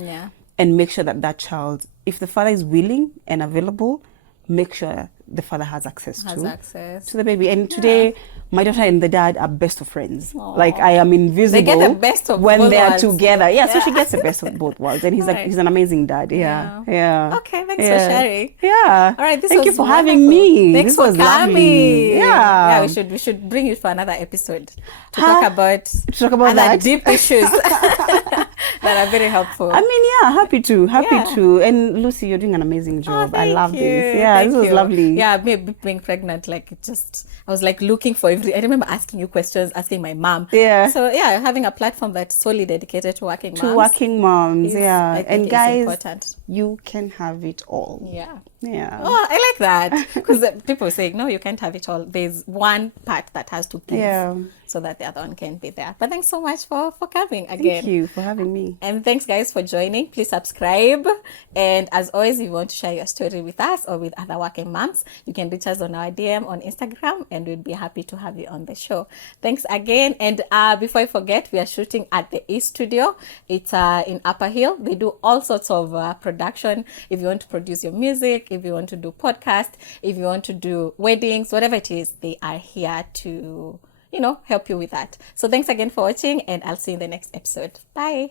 and make sure that child, if the father is willing and available, make sure the father has access to the baby. And today, my daughter and the dad are best of friends. Aww. Like, I am invisible. They get the best of when both they are worlds. Together. Yeah, so she gets the best of both worlds, and he's an amazing dad. Yeah. Okay, thanks for sharing. Yeah. All right, Thank you for having me. Thanks for coming. Lovely. Yeah. We should bring you for another episode to talk about that deep issues that are very helpful. I mean, happy to. And Lucy, you're doing an amazing job. I love this. Yeah, this was lovely. Yeah, me being pregnant, like, I was like looking for I remember asking you questions, asking my mom. Yeah. So having a platform that's solely dedicated to working moms. And guys, important. You can have it all. Yeah. Oh, I like that, because people say, no, you can't have it all. There's one part that has to give, so that the other one can be there. But thanks so much for coming again. Thank you for having me. And thanks, guys, for joining. Please subscribe. And as always, if you want to share your story with us or with other working moms, you can reach us on our DM on Instagram, and we'd be happy to have you on the show. Thanks again. And before I forget, we are shooting at the East Studio. It's in Upper Hill. They do all sorts of production. If you want to produce your music, if you want to do podcast, if you want to do weddings, whatever it is, they are here to, help you with that. So thanks again for watching, and I'll see you in the next episode. Bye.